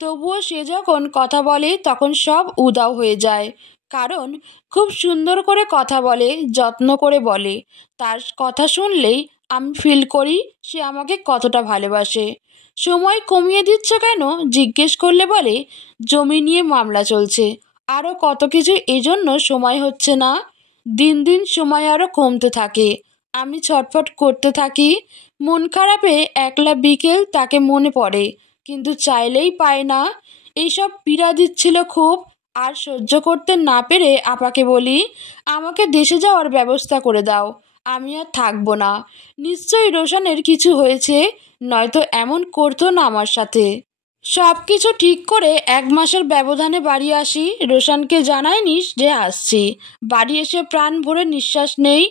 তবুও সে যখন কথা বলে তখন সব উদাও হয়ে যায়। কারণ খুব সুন্দর করে কথা বলে, যত্ন করে বলে। তার কথা শুনলেই আমি ফিল করি সে আমাকে কতটা ভালোবাসে। সময় কমিয়ে দিচ্ছ কেন জিজ্ঞেস করলে বলে, জমি নিয়ে মামলা চলছে, আরও কত কিছু, এজন্য সময় হচ্ছে না। দিন দিন সময় আরও কমতে থাকে। আমি ছটফট করতে থাকি। মন খারাপে একলা বিকেল তাকে মনে পড়ে, কিন্তু চাইলেই পায় না। এইসব পীড়া দিচ্ছিল খুব। আর সহ্য করতে না পেরে আপাকে বলি, আমাকে দেশে যাওয়ার ব্যবস্থা করে দাও, আমি আর থাকবো না। নিশ্চয়ই রোশনের কিছু হয়েছে, নয়তো এমন করতো না আমার সাথে। সব কিছু ঠিক করে 1 মাসের ব্যবধানে বাড়ি আসি। রোশনকে জানাইনি যে আসছি। বাড়ি এসে প্রাণ ভরে নিঃশ্বাস নেই।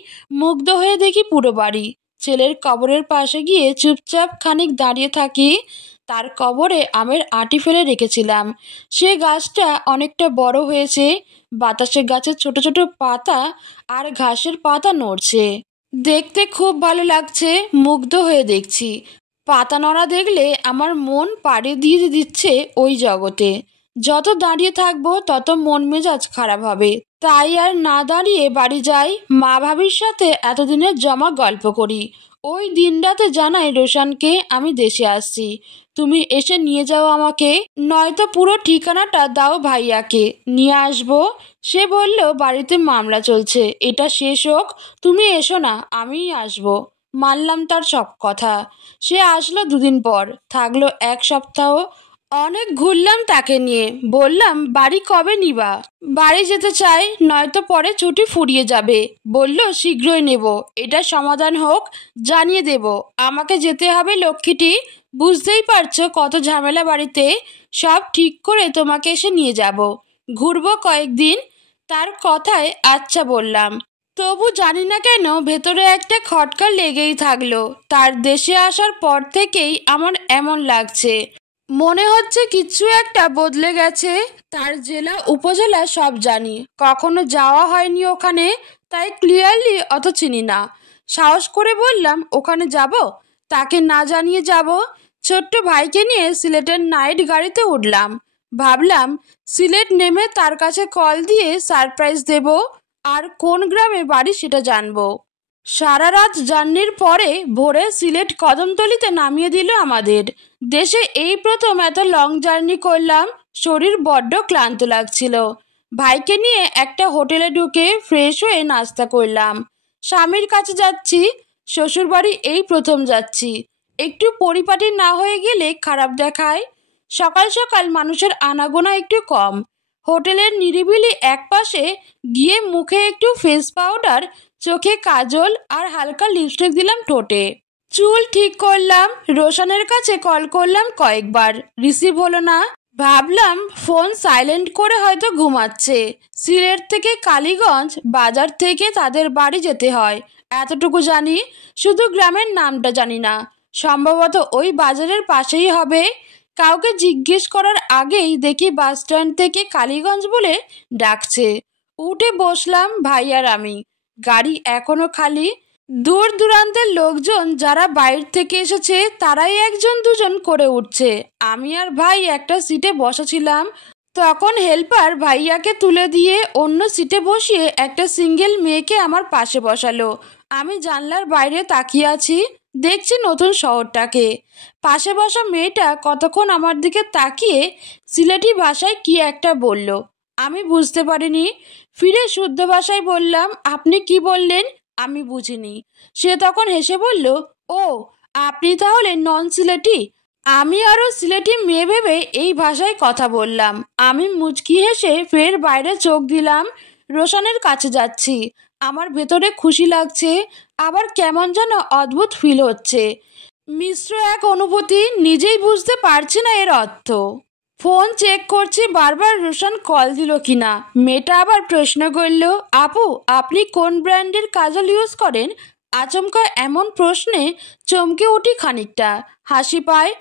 মুগ্ধ হয়ে দেখি পুরো বাড়ি। ছেলের কবরের পাশে গিয়ে চুপচাপ খানিক দাঁড়িয়ে থাকি। তার কবরে আমের আঁটি ফেলে রেখেছিলাম। সে গাছটা অনেকটা বড় হয়েছে। বাতাসে গাছের ছোট ছোট পাতা আর ঘাসের পাতা নড়ছে। দেখতে খুব ভালো লাগছে। মুগ্ধ হয়ে দেখছি। পাতা নড়া দেখলে আমার মন পাড়ি দিয়ে দিচ্ছে ওই জগতে। যত দাঁড়িয়ে থাকবো তত মন মেজাজ খারাপ হবে। তাই আর না দাঁড়িয়ে বাড়ি যাই। মা ভাবির সাথে এতদিনের জমা গল্প করি। ওই দিন রাতে জানাই রোশনকে আমি দেশে আসছি, তুমি এসে নিয়ে যাও আমাকে, নয়তো পুরো ঠিকানাটা দাও ভাইয়াকে, নিয়ে আসবো। সে বলল বাড়িতে মামলা চলছে, এটা শেষ হোক, তুমি এসো না, আমিই আসবো। মানলাম তার সব কথা। সে আসলো 2 দিন পর, থাকলো 1 সপ্তাহ। অনেক ঘুরলাম তাকে নিয়ে। বললাম বাড়ি কবে নিবা। বাড়ি যেতে চাই, নয়তো পরে ছুটি ফুরিয়ে যাবে। বলল শীঘ্রই নেব, এটা সমাধান হোক, জানিয়ে দেব। আমাকে যেতে হবে লক্ষ্মীটি, বুঝতেই পারছো কত ঝামেলা বাড়িতে। সব ঠিক করে তোমাকে এসে নিয়ে যাব। ঘুরবো কয়েকদিন। তার কথায় আচ্ছা বললাম। তবু জানি না কেন ভেতরে একটা খটকা লেগেই থাকলো। তার দেশে আসার পর থেকেই আমার এমন লাগছে, মনে হচ্ছে কিছু একটা বদলে গেছে। তার জেলা উপজেলা সব জানি, কখনো যাওয়া হয়নি ওখানে, তাই ক্লিয়ারলি অত চিনি না। সাহস করে বললাম ওখানে যাব, তাকে না জানিয়ে যাব। ছোট্ট ভাইকে নিয়ে সিলেটের নাইট গাড়িতে উঠলাম। ভাবলাম সিলেট নেমে তার কাছে কল দিয়ে সারপ্রাইজ দেব, আর কোন গ্রামে বাড়ি সেটা জানবো। সারা রাত জার্নির পরে ভোরে সিলেট কদমতলিতে নামিয়ে দিল আমাদের। দেশে এই প্রথম এত লং জার্নি করলাম। শরীর বড্ড ক্লান্ত লাগছিল। ভাইকে নিয়ে একটা হোটেলে ঢুকে ফ্রেশ হয়ে নাস্তা করলাম। স্বামীর কাছে যাচ্ছি, শ্বশুরবাড়ি এই প্রথম যাচ্ছি। একটু পরিপাটি না হয়ে গেলে খারাপ দেখায়। সকাল সকাল মানুষের আনাগোনা একটু কম। হোটেলের নিরিবিলি একপাশে গিয়ে মুখে একটু ফেস পাউডার, চোখে কাজল আর হালকা লিপস্টিক দিলাম ঠোঁটে। চুল ঠিক করলাম। রোশনের কাছে কল করলাম কয়েকবার, রিসিভ হলো না। ভাবলাম ফোন সাইলেন্ট করে হয়তো ঘুমাচ্ছে। সিলেট থেকে কালীগঞ্জ বাজার থেকে তাদের বাড়ি যেতে হয়, এতটুকু জানি। শুধু গ্রামের নামটা জানি না। সম্ভবত ওই বাজারের পাশেই হবে। কাউকে জিজ্ঞেস করার আগেই দেখি বাস স্ট্যান্ড থেকে কালীগঞ্জ বলে ডাকছে। উঠে বসলাম ভাই আর আমি। গাড়ি এখনো খালি। দূর দূরান্তের লোকজন যারা বাইরে থেকে এসেছে তারাই 1-2 জন করে উঠছে। আমি আর ভাই একটা সিটে বসেছিলাম। তখন হেল্পার ভাইয়াকে তুলে দিয়ে অন্য সিটে বসিয়ে একটা সিঙ্গেল মেয়েকে আমার পাশে বসালো। আমি জানলার বাইরে তাকিয়ে আছি, দেখছি নতুন শহরটাকে। পাশে বসা মেয়েটা কতক্ষণ আমার দিকে তাকিয়ে সিলেটি ভাষায় কি একটা বলল, আমি বুঝতে পারিনি। ফিরে শুদ্ধ ভাষায় বললাম, আপনি কি বললেন? আমি বুঝিনি। সে তখন হেসে বলল, ও আপনি তাহলে নন সিলেটি। আমি আরও সিলেটি মেয়ে ভেবে এই ভাষায় কথা বললাম। আমি মুচকি হেসে ফের বাইরে চোখ দিলাম। রোশানের কাছে যাচ্ছি। আমার ভেতরে খুশি লাগছে, আবার কেমন যেন অদ্ভুত ফিল হচ্ছে। মিশ্র এক অনুভূতি, নিজেই বুঝতে পারছি না এর অর্থ। ফোন চেক করছি বারবার রোশান কল দিল কিনা। মেয়েটা আবার প্রশ্ন করল, আপু আপনি কোন ব্র্যান্ডের কাজল ইউজ করেন? আচমকা এমন প্রশ্নে চমকে উঠি খানিকটা, হাসি পায়।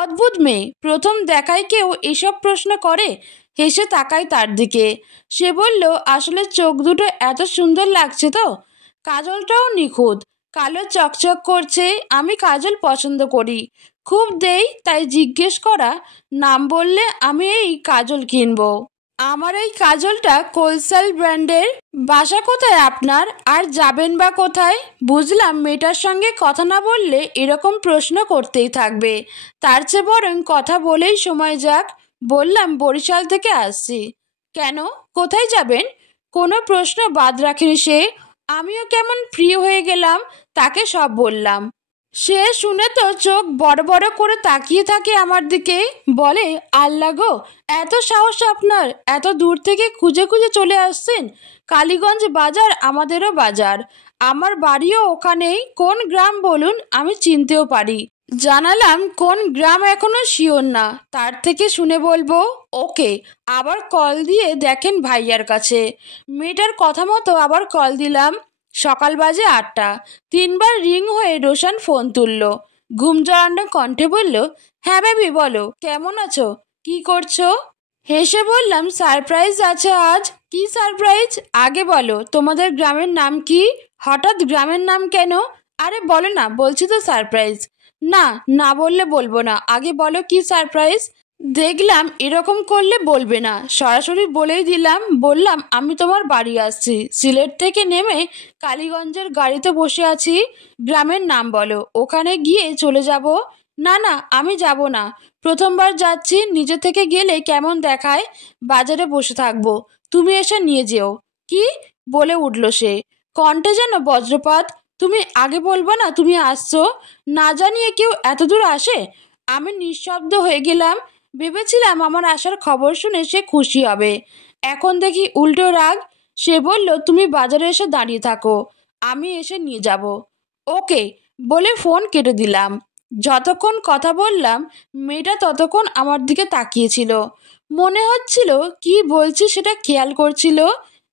অদ্ভুত মেয়ে, প্রথম দেখায় কেউ এসব প্রশ্ন করে। হেসে তাকাই তার দিকে। সে বলল, আসলে চোখ দুটো এত সুন্দর লাগছে তো। কাজলটাও নিখুঁত, কালো চকচক করছে। আমি কাজল পছন্দ করি, খুব দেই, তাই জিজ্ঞেস করা। নাম বললে আমি এই কাজল কিনবো। আমার এই কাজলটা কোলসাল ব্র্যান্ডের। বাসা কোথায় আপনার, আর যাবেন বা কোথায়? বুঝলাম মেয়েটার সঙ্গে কথা না বললে এরকম প্রশ্ন করতেই থাকবে, তার চেয়ে বরং কথা বলেই সময় যাক। বললাম, বরিশাল থেকে আসছি। কেন, কোথায় যাবেন? কোনো প্রশ্ন বাদ রাখেনি সে। আমিও কেমন ফ্রি হয়ে গেলাম, তাকে সব বললাম। সে শুনে তো চোখ বড় বড় করে তাকিয়ে থাকে আমার দিকে। বলে, আল্লাহ গো, এত সাহস আপনার! এত দূর থেকে খুঁজে খুঁজে চলে আসছেন। কালীগঞ্জ বাজার আমাদেরও বাজার, আমার বাড়িও ওখানেই। কোন গ্রাম বলুন, আমি চিনতেও পারি। জানালাম কোন গ্রাম এখনো শিওর না, তার থেকে শুনে বলবো। ওকে। আবার কল দিয়ে দেখেন ভাইয়ার কাছে। মেয়েটার কথা মতো আবার কল দিলাম। সকাল বাজে 8টা। 3বার রিং হয়ে রোশান ফোন তুলল। ঘুম জড়ানো কণ্ঠে বলল, হ্যাঁ বেবি বলো, কেমন আছো, কি করছো? হেসে বললাম, সারপ্রাইজ আছে আজ। কি সারপ্রাইজ? আগে বলো, তোমাদের গ্রামের নাম কি? হঠাৎ গ্রামের নাম কেন? আরে বলো না, বলছি তো সারপ্রাইজ। না, না বললে বলবো না, আগে বলো কি সারপ্রাইজ। দেখলাম এরকম করলে বলবে না, সরাসরি বলেই দিলাম। বললাম, আমি তোমার বাড়ি আসছি, সিলেট থেকে নেমে কালীগঞ্জের গাড়িতে বসে আছি। গ্রামের নাম বলো, ওখানে গিয়ে চলে যাব। না না, আমি যাব না, প্রথমবার যাচ্ছি, নিজে থেকে গেলে কেমন দেখায়। বাজারে বসে থাকবো, তুমি এসে নিয়ে যেও। কি বলে উঠল সে, কণ্ঠে যেন বজ্রপাত। তুমি আগে বলবো না তুমি আসছো? না জানিয়ে কেউ এত দূর আসে? আমি নিঃশব্দ হয়ে গেলাম। ভেবেছিলাম আমার আসার খবর শুনে সে খুশি হবে, এখন দেখি উল্টো রাগ। সে বলল, তুমি বাজারে এসে দাঁড়িয়ে থাকো, আমি এসে নিয়ে যাব। ওকে বলে ফোন কেটে দিলাম। যতক্ষণ কথা বললাম মেয়েটা ততক্ষণ আমার দিকে তাকিয়েছিল। মনে হচ্ছিল কি বলছি সেটা খেয়াল করছিল।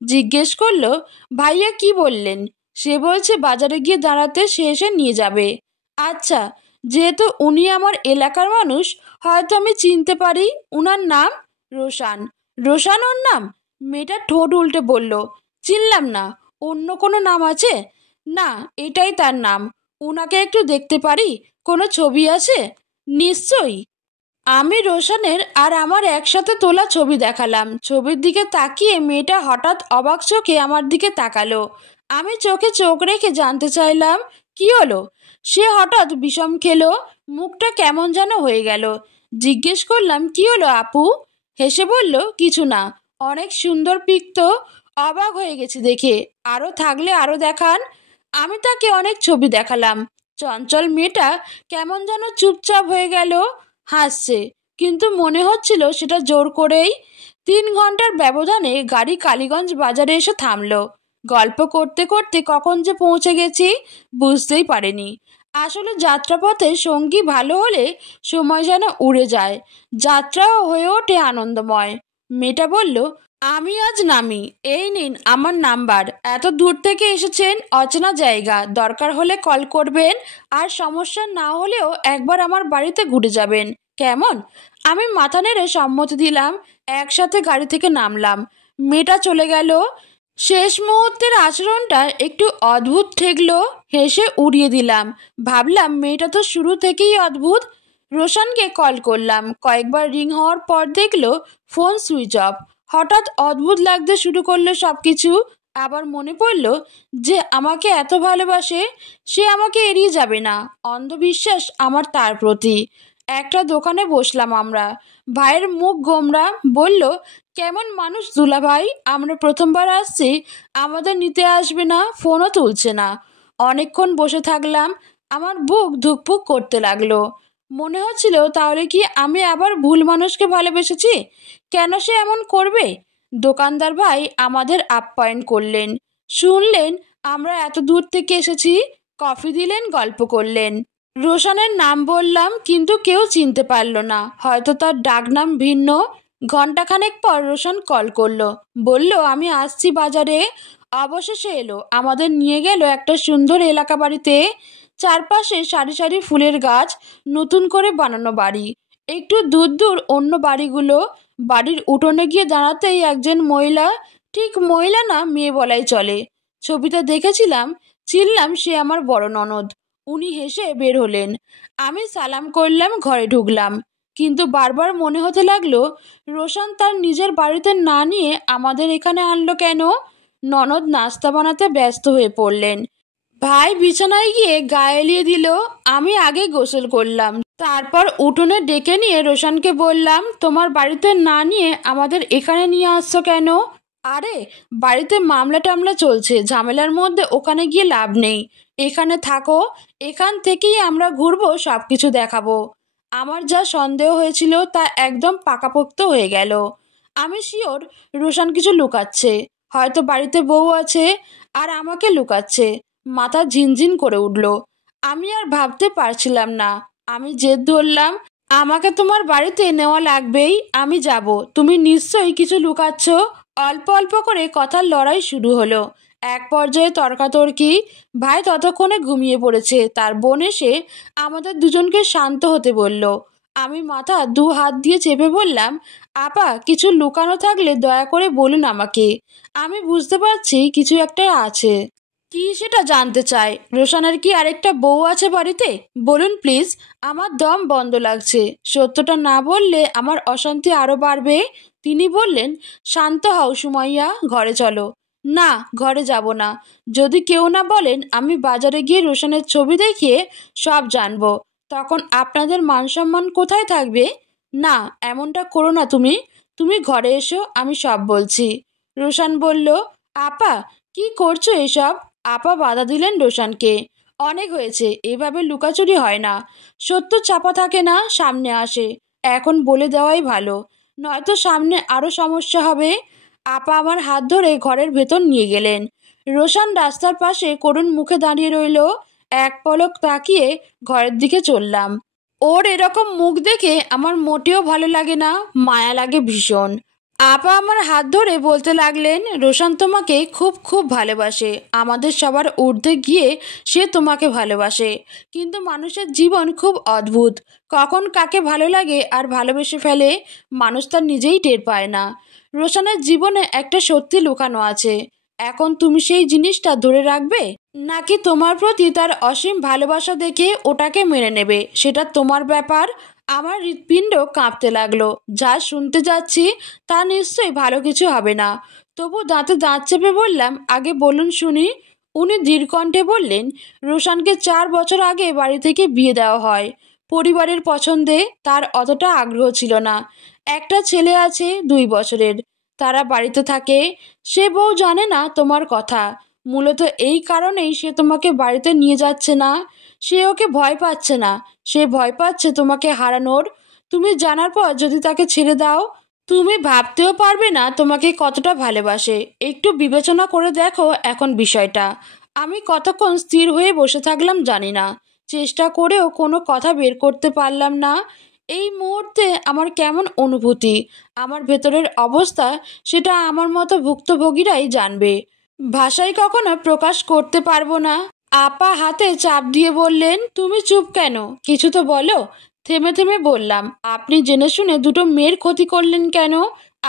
জিজ্ঞেস করলো, ভাইয়া কি বললেন? সে বলছে বাজারে গিয়ে দাঁড়াতে, সে এসে নিয়ে যাবে। আচ্ছা, যেহেতু উনি আমার এলাকার মানুষ, হয়তো আমি চিনতে পারি। উনার নাম রোশান। রোশান ওর নাম? মেয়েটা ঠোঁট উল্টে বলল, চিনলাম না, অন্য কোনো নাম আছে? না, এটাই তার নাম। উনাকে একটু দেখতে পারি? কোনো ছবি আছে? নিশ্চয়ই। আমি রোশানের আর আমার একসাথে তোলা ছবি দেখালাম। ছবির দিকে তাকিয়ে মেয়েটা হঠাৎ অবাক চোখে আমার দিকে তাকালো। আমি চোখে চোখ রেখে জানতে চাইলাম, কি হলো? সে হঠাৎ বিষম খেলো, মুখটা কেমন যেন হয়ে গেল। জিজ্ঞেস করলাম, কি হলো আপু? হেসে বলল, কিছু না, অনেক সুন্দর পিক তো। অবাক হয়ে গেছি দেখে, আরও থাকলে আরও দেখান। আমি তাকে অনেক ছবি দেখালাম। চঞ্চল মেয়েটা কেমন যেন চুপচাপ হয়ে গেল, হাসছে, কিন্তু মনে হচ্ছিল সেটা জোর করেই। 3 ঘন্টার ব্যবধানে গাড়ি কালীগঞ্জ বাজারে এসে থামলো। গল্প করতে করতে কখন যে পৌঁছে গেছি বুঝতেই পারিনি। আসলে যাত্রাপথে সঙ্গী ভালো হলে সময় যেন উড়ে যায়, যাত্রাও হয়ে ওঠে আনন্দময়। মেয়েটা বলল, আমি আজ নামি, এই নিন আমার নাম্বার। এত দূর থেকে এসেছেন, অচেনা জায়গা, দরকার হলে কল করবেন, আর সমস্যা না হলেও একবার আমার বাড়িতে ঘুরে যাবেন, কেমন? আমি মাথা নেড়ে সম্মতি দিলাম। একসাথে গাড়ি থেকে নামলাম। মেয়েটা চলে গেল। শেষ মুহূর্তের আচরণটা একটু অদ্ভুত ঠেকলো, হেসে উড়িয়ে দিলাম। ভাবলাম মেয়েটা তো শুরু থেকেই অদ্ভুত। রোশনকে কল করলাম, কয়েকবার রিং হওয়ার পর দেখলো ফোন সুইচ অফ। হঠাৎ অদ্ভুত লাগতে শুরু করলো সব কিছু। আবার মনে পড়ল যে আমাকে এত ভালোবাসে, সে আমাকে এড়িয়ে যাবে না। অন্ধবিশ্বাস আমার তার প্রতি। একটা দোকানে বসলাম আমরা। ভাইয়ের মুখ গোমরা, বলল, কেমন মানুষ দুলাভাই, আমরা প্রথমবার আসছি, আমাদের নিতে আসবে না, ফোনও তুলছে না। অনেকক্ষণ বসে থাকলাম। আমার বুক ধুকপুক করতে লাগলো। মনে হচ্ছিল তাহলে কি আমি আবার ভুল মানুষকে ভালোবেসেছি? কেন সে এমন করবে? দোকানদার ভাই আমাদের আপ্যায়ন করলেন, শুনলেন আমরা এত দূর থেকে এসেছি, কফি দিলেন, গল্প করলেন। রোশনের নাম বললাম, কিন্তু কেউ চিনতে পারল না, হয়তো তার ডাকনাম ভিন্ন। ঘন্টাখানেক পর রোশন কল করলো, বলল আমি আসছি বাজারে। অবশেষে এলো, আমাদের নিয়ে গেল একটা সুন্দর এলাকা বাড়িতে। চারপাশে সারি সারি ফুলের গাছ, নতুন করে বানানো বাড়ি। একটু দূর দূর অন্য বাড়িগুলো। বাড়ির উঠোনে গিয়ে দাঁড়াতেই একজন মহিলা, ঠিক মহিলা না, মেয়ে বলাই চলে, ছবিটা দেখেছিলাম, চিনলাম সে আমার বড় ননদ। উনি হেসে বের হলেন। আমি সালাম করলাম, ঘরে ঢুকলাম। কিন্তু বারবার মনে হতে লাগলো, রোশন তার নিজের বাড়িতে না নিয়ে আমাদের এখানে আনলো কেন? ননদ নাস্তা বানাতে ব্যস্ত হয়ে পড়লেন। ভাই বিছানায় গিয়ে গায়ে এলিয়ে দিল। আমি আগে গোসল করলাম, তারপর উঠোনে ডেকে নিয়ে রোশনকে বললাম, তোমার বাড়িতে না নিয়ে আমাদের এখানে নিয়ে আসছো কেন? আরে, বাড়িতে মামলা টামলা চলছে, ঝামেলার মধ্যে ওখানে গিয়ে লাভ নেই, এখানে থাকো। এখান থেকেই আমরা ঘুরবো, সব কিছু দেখাবো। আমার যা সন্দেহ হয়েছিল তা একদম পাকাপোক্ত হয়ে গেল। আমি শিওর রোশন কিছু লুকাচ্ছে, হয়তো বাড়িতে বউ আছে আর আমাকে লুকাচ্ছে। মাথা ঝিনঝিন করে উঠল। আমি আর ভাবতে পারছিলাম না। আমি জেদ ধরলাম, আমাকে তোমার বাড়িতে নেওয়া লাগবেই, আমি যাব, তুমি নিশ্চয়ই কিছু লুকাচ্ছ। অল্প অল্প করে কথার লড়াই শুরু হলো। এক পর্যায়ে তর্কাতর্কি। ভাই ততক্ষণে ঘুমিয়ে পড়েছে। তার বোন এসে আমাদের দুজনকে শান্ত হতে বলল। আমি মাথা দু হাত দিয়ে চেপে বললাম, আপা, কিছু লুকানো থাকলে দয়া করে বলুন আমাকে। আমি বুঝতে পারছি কিছু একটা আছে। কি সেটা জানতে চাই? রোশনের কি আরেকটা বউ আছে বাড়িতে? বলুন প্লিজ, আমার দম বন্ধ লাগছে। সত্যটা না বললে আমার অশান্তি আরো বাড়বে। তিনি বললেন, শান্ত হও সুমাইয়া, ঘরে চলো। না, ঘরে যাব না। যদি কেউ না বলেন আমি বাজারে গিয়ে রোশনের ছবি দেখিয়ে সব জানবো, তখন আপনাদের মান সম্মান কোথায় থাকবে? না, এমনটা করো না তুমি। তুমি ঘরে এসো, আমি সব বলছি। রোশন বলল, আপা, কি করছো এসব? আপা বাধা দিলেন রোশনকে। অনেক হয়েছে, এভাবে লুকাচুরি হয় না। সত্য চাপা থাকে না, সামনে আসে। এখন বলে দেওয়াই ভালো, নয়তো সামনে আরো সমস্যা হবে। আপা আমার হাত ধরে ঘরের ভেতর নিয়ে গেলেন। রোশন রাস্তার পাশে করুণ মুখে দাঁড়িয়ে রইল। এক পলক তাকিয়ে ঘরের দিকে চললাম। ওর এরকম মুখ দেখে আমার মোটেও ভালো লাগে না, মায়া লাগে ভীষণ। আপা আমার হাত ধরে বলতে লাগলেন, রোশন তোমাকে খুব খুব ভালোবাসে, আমাদের সবার ঊর্ধ্বে গিয়ে সে তোমাকে ভালোবাসে। কিন্তু মানুষের জীবন খুব অদ্ভুত, কখন কাকে ভালো লাগে আর ভালোবেসে ফেলে মানুষ তার নিজেই টের পায় না। রোশনের জীবনে একটা সত্যি লুকানো আছে। এখন তুমি সেই জিনিসটা ধরে রাখবে, নাকি তোমার প্রতি তার অসীম ভালোবাসা দেখে ওটাকে মেনে নেবে? সেটা তোমার ব্যাপার। আমার হৃৎপিণ্ড কাঁপতে লাগলো। যা শুনতে যাচ্ছি তা নিশ্চয়ই ভালো কিছু হবে না। তবু দাঁতে দাঁত চেপে বললাম, আগে বলুন শুনি। উনি দীর্ঘকণ্ঠে বললেন, রোশনকে 4 বছর আগে বাড়ি থেকে বিয়ে দেওয়া হয়। পরিবারের পছন্দে তার অতটা আগ্রহ ছিল না। একটা ছেলে আছে 2 বছরের, তারা বাড়িতে থাকে। সে বউ জানে না তোমার কথা। মূলত এই কারণেই সে তোমাকে বাড়িতে নিয়ে যাচ্ছে না। সে ওকে ভয় পাচ্ছে না, সে ভয় পাচ্ছে তোমাকে হারানোর। তুমি জানার পর যদি তাকে ছেড়ে দাও, তুমি ভাবতেও পারবে না তোমাকে কতটা ভালোবাসে। একটু বিবেচনা করে দেখো এখন বিষয়টা। আমি কতক্ষণ স্থির হয়ে বসে থাকলাম জানি না। চেষ্টা করেও কোনো কথা বের করতে পারলাম না। এই মুহূর্তে আমার কেমন অনুভূতি, আমার ভেতরের অবস্থা, সেটা আমার মতো ভুক্তভোগীরাই জানবে। ভাষায় কখনো প্রকাশ করতে পারবো না। আপা হাতে চাপ দিয়ে বললেন, তুমি চুপ কেন, কিছু তো বলো। থেমে থেমে বললাম, আপনি জেনে শুনে দুটো মেয়ের ক্ষতি করলেন কেন?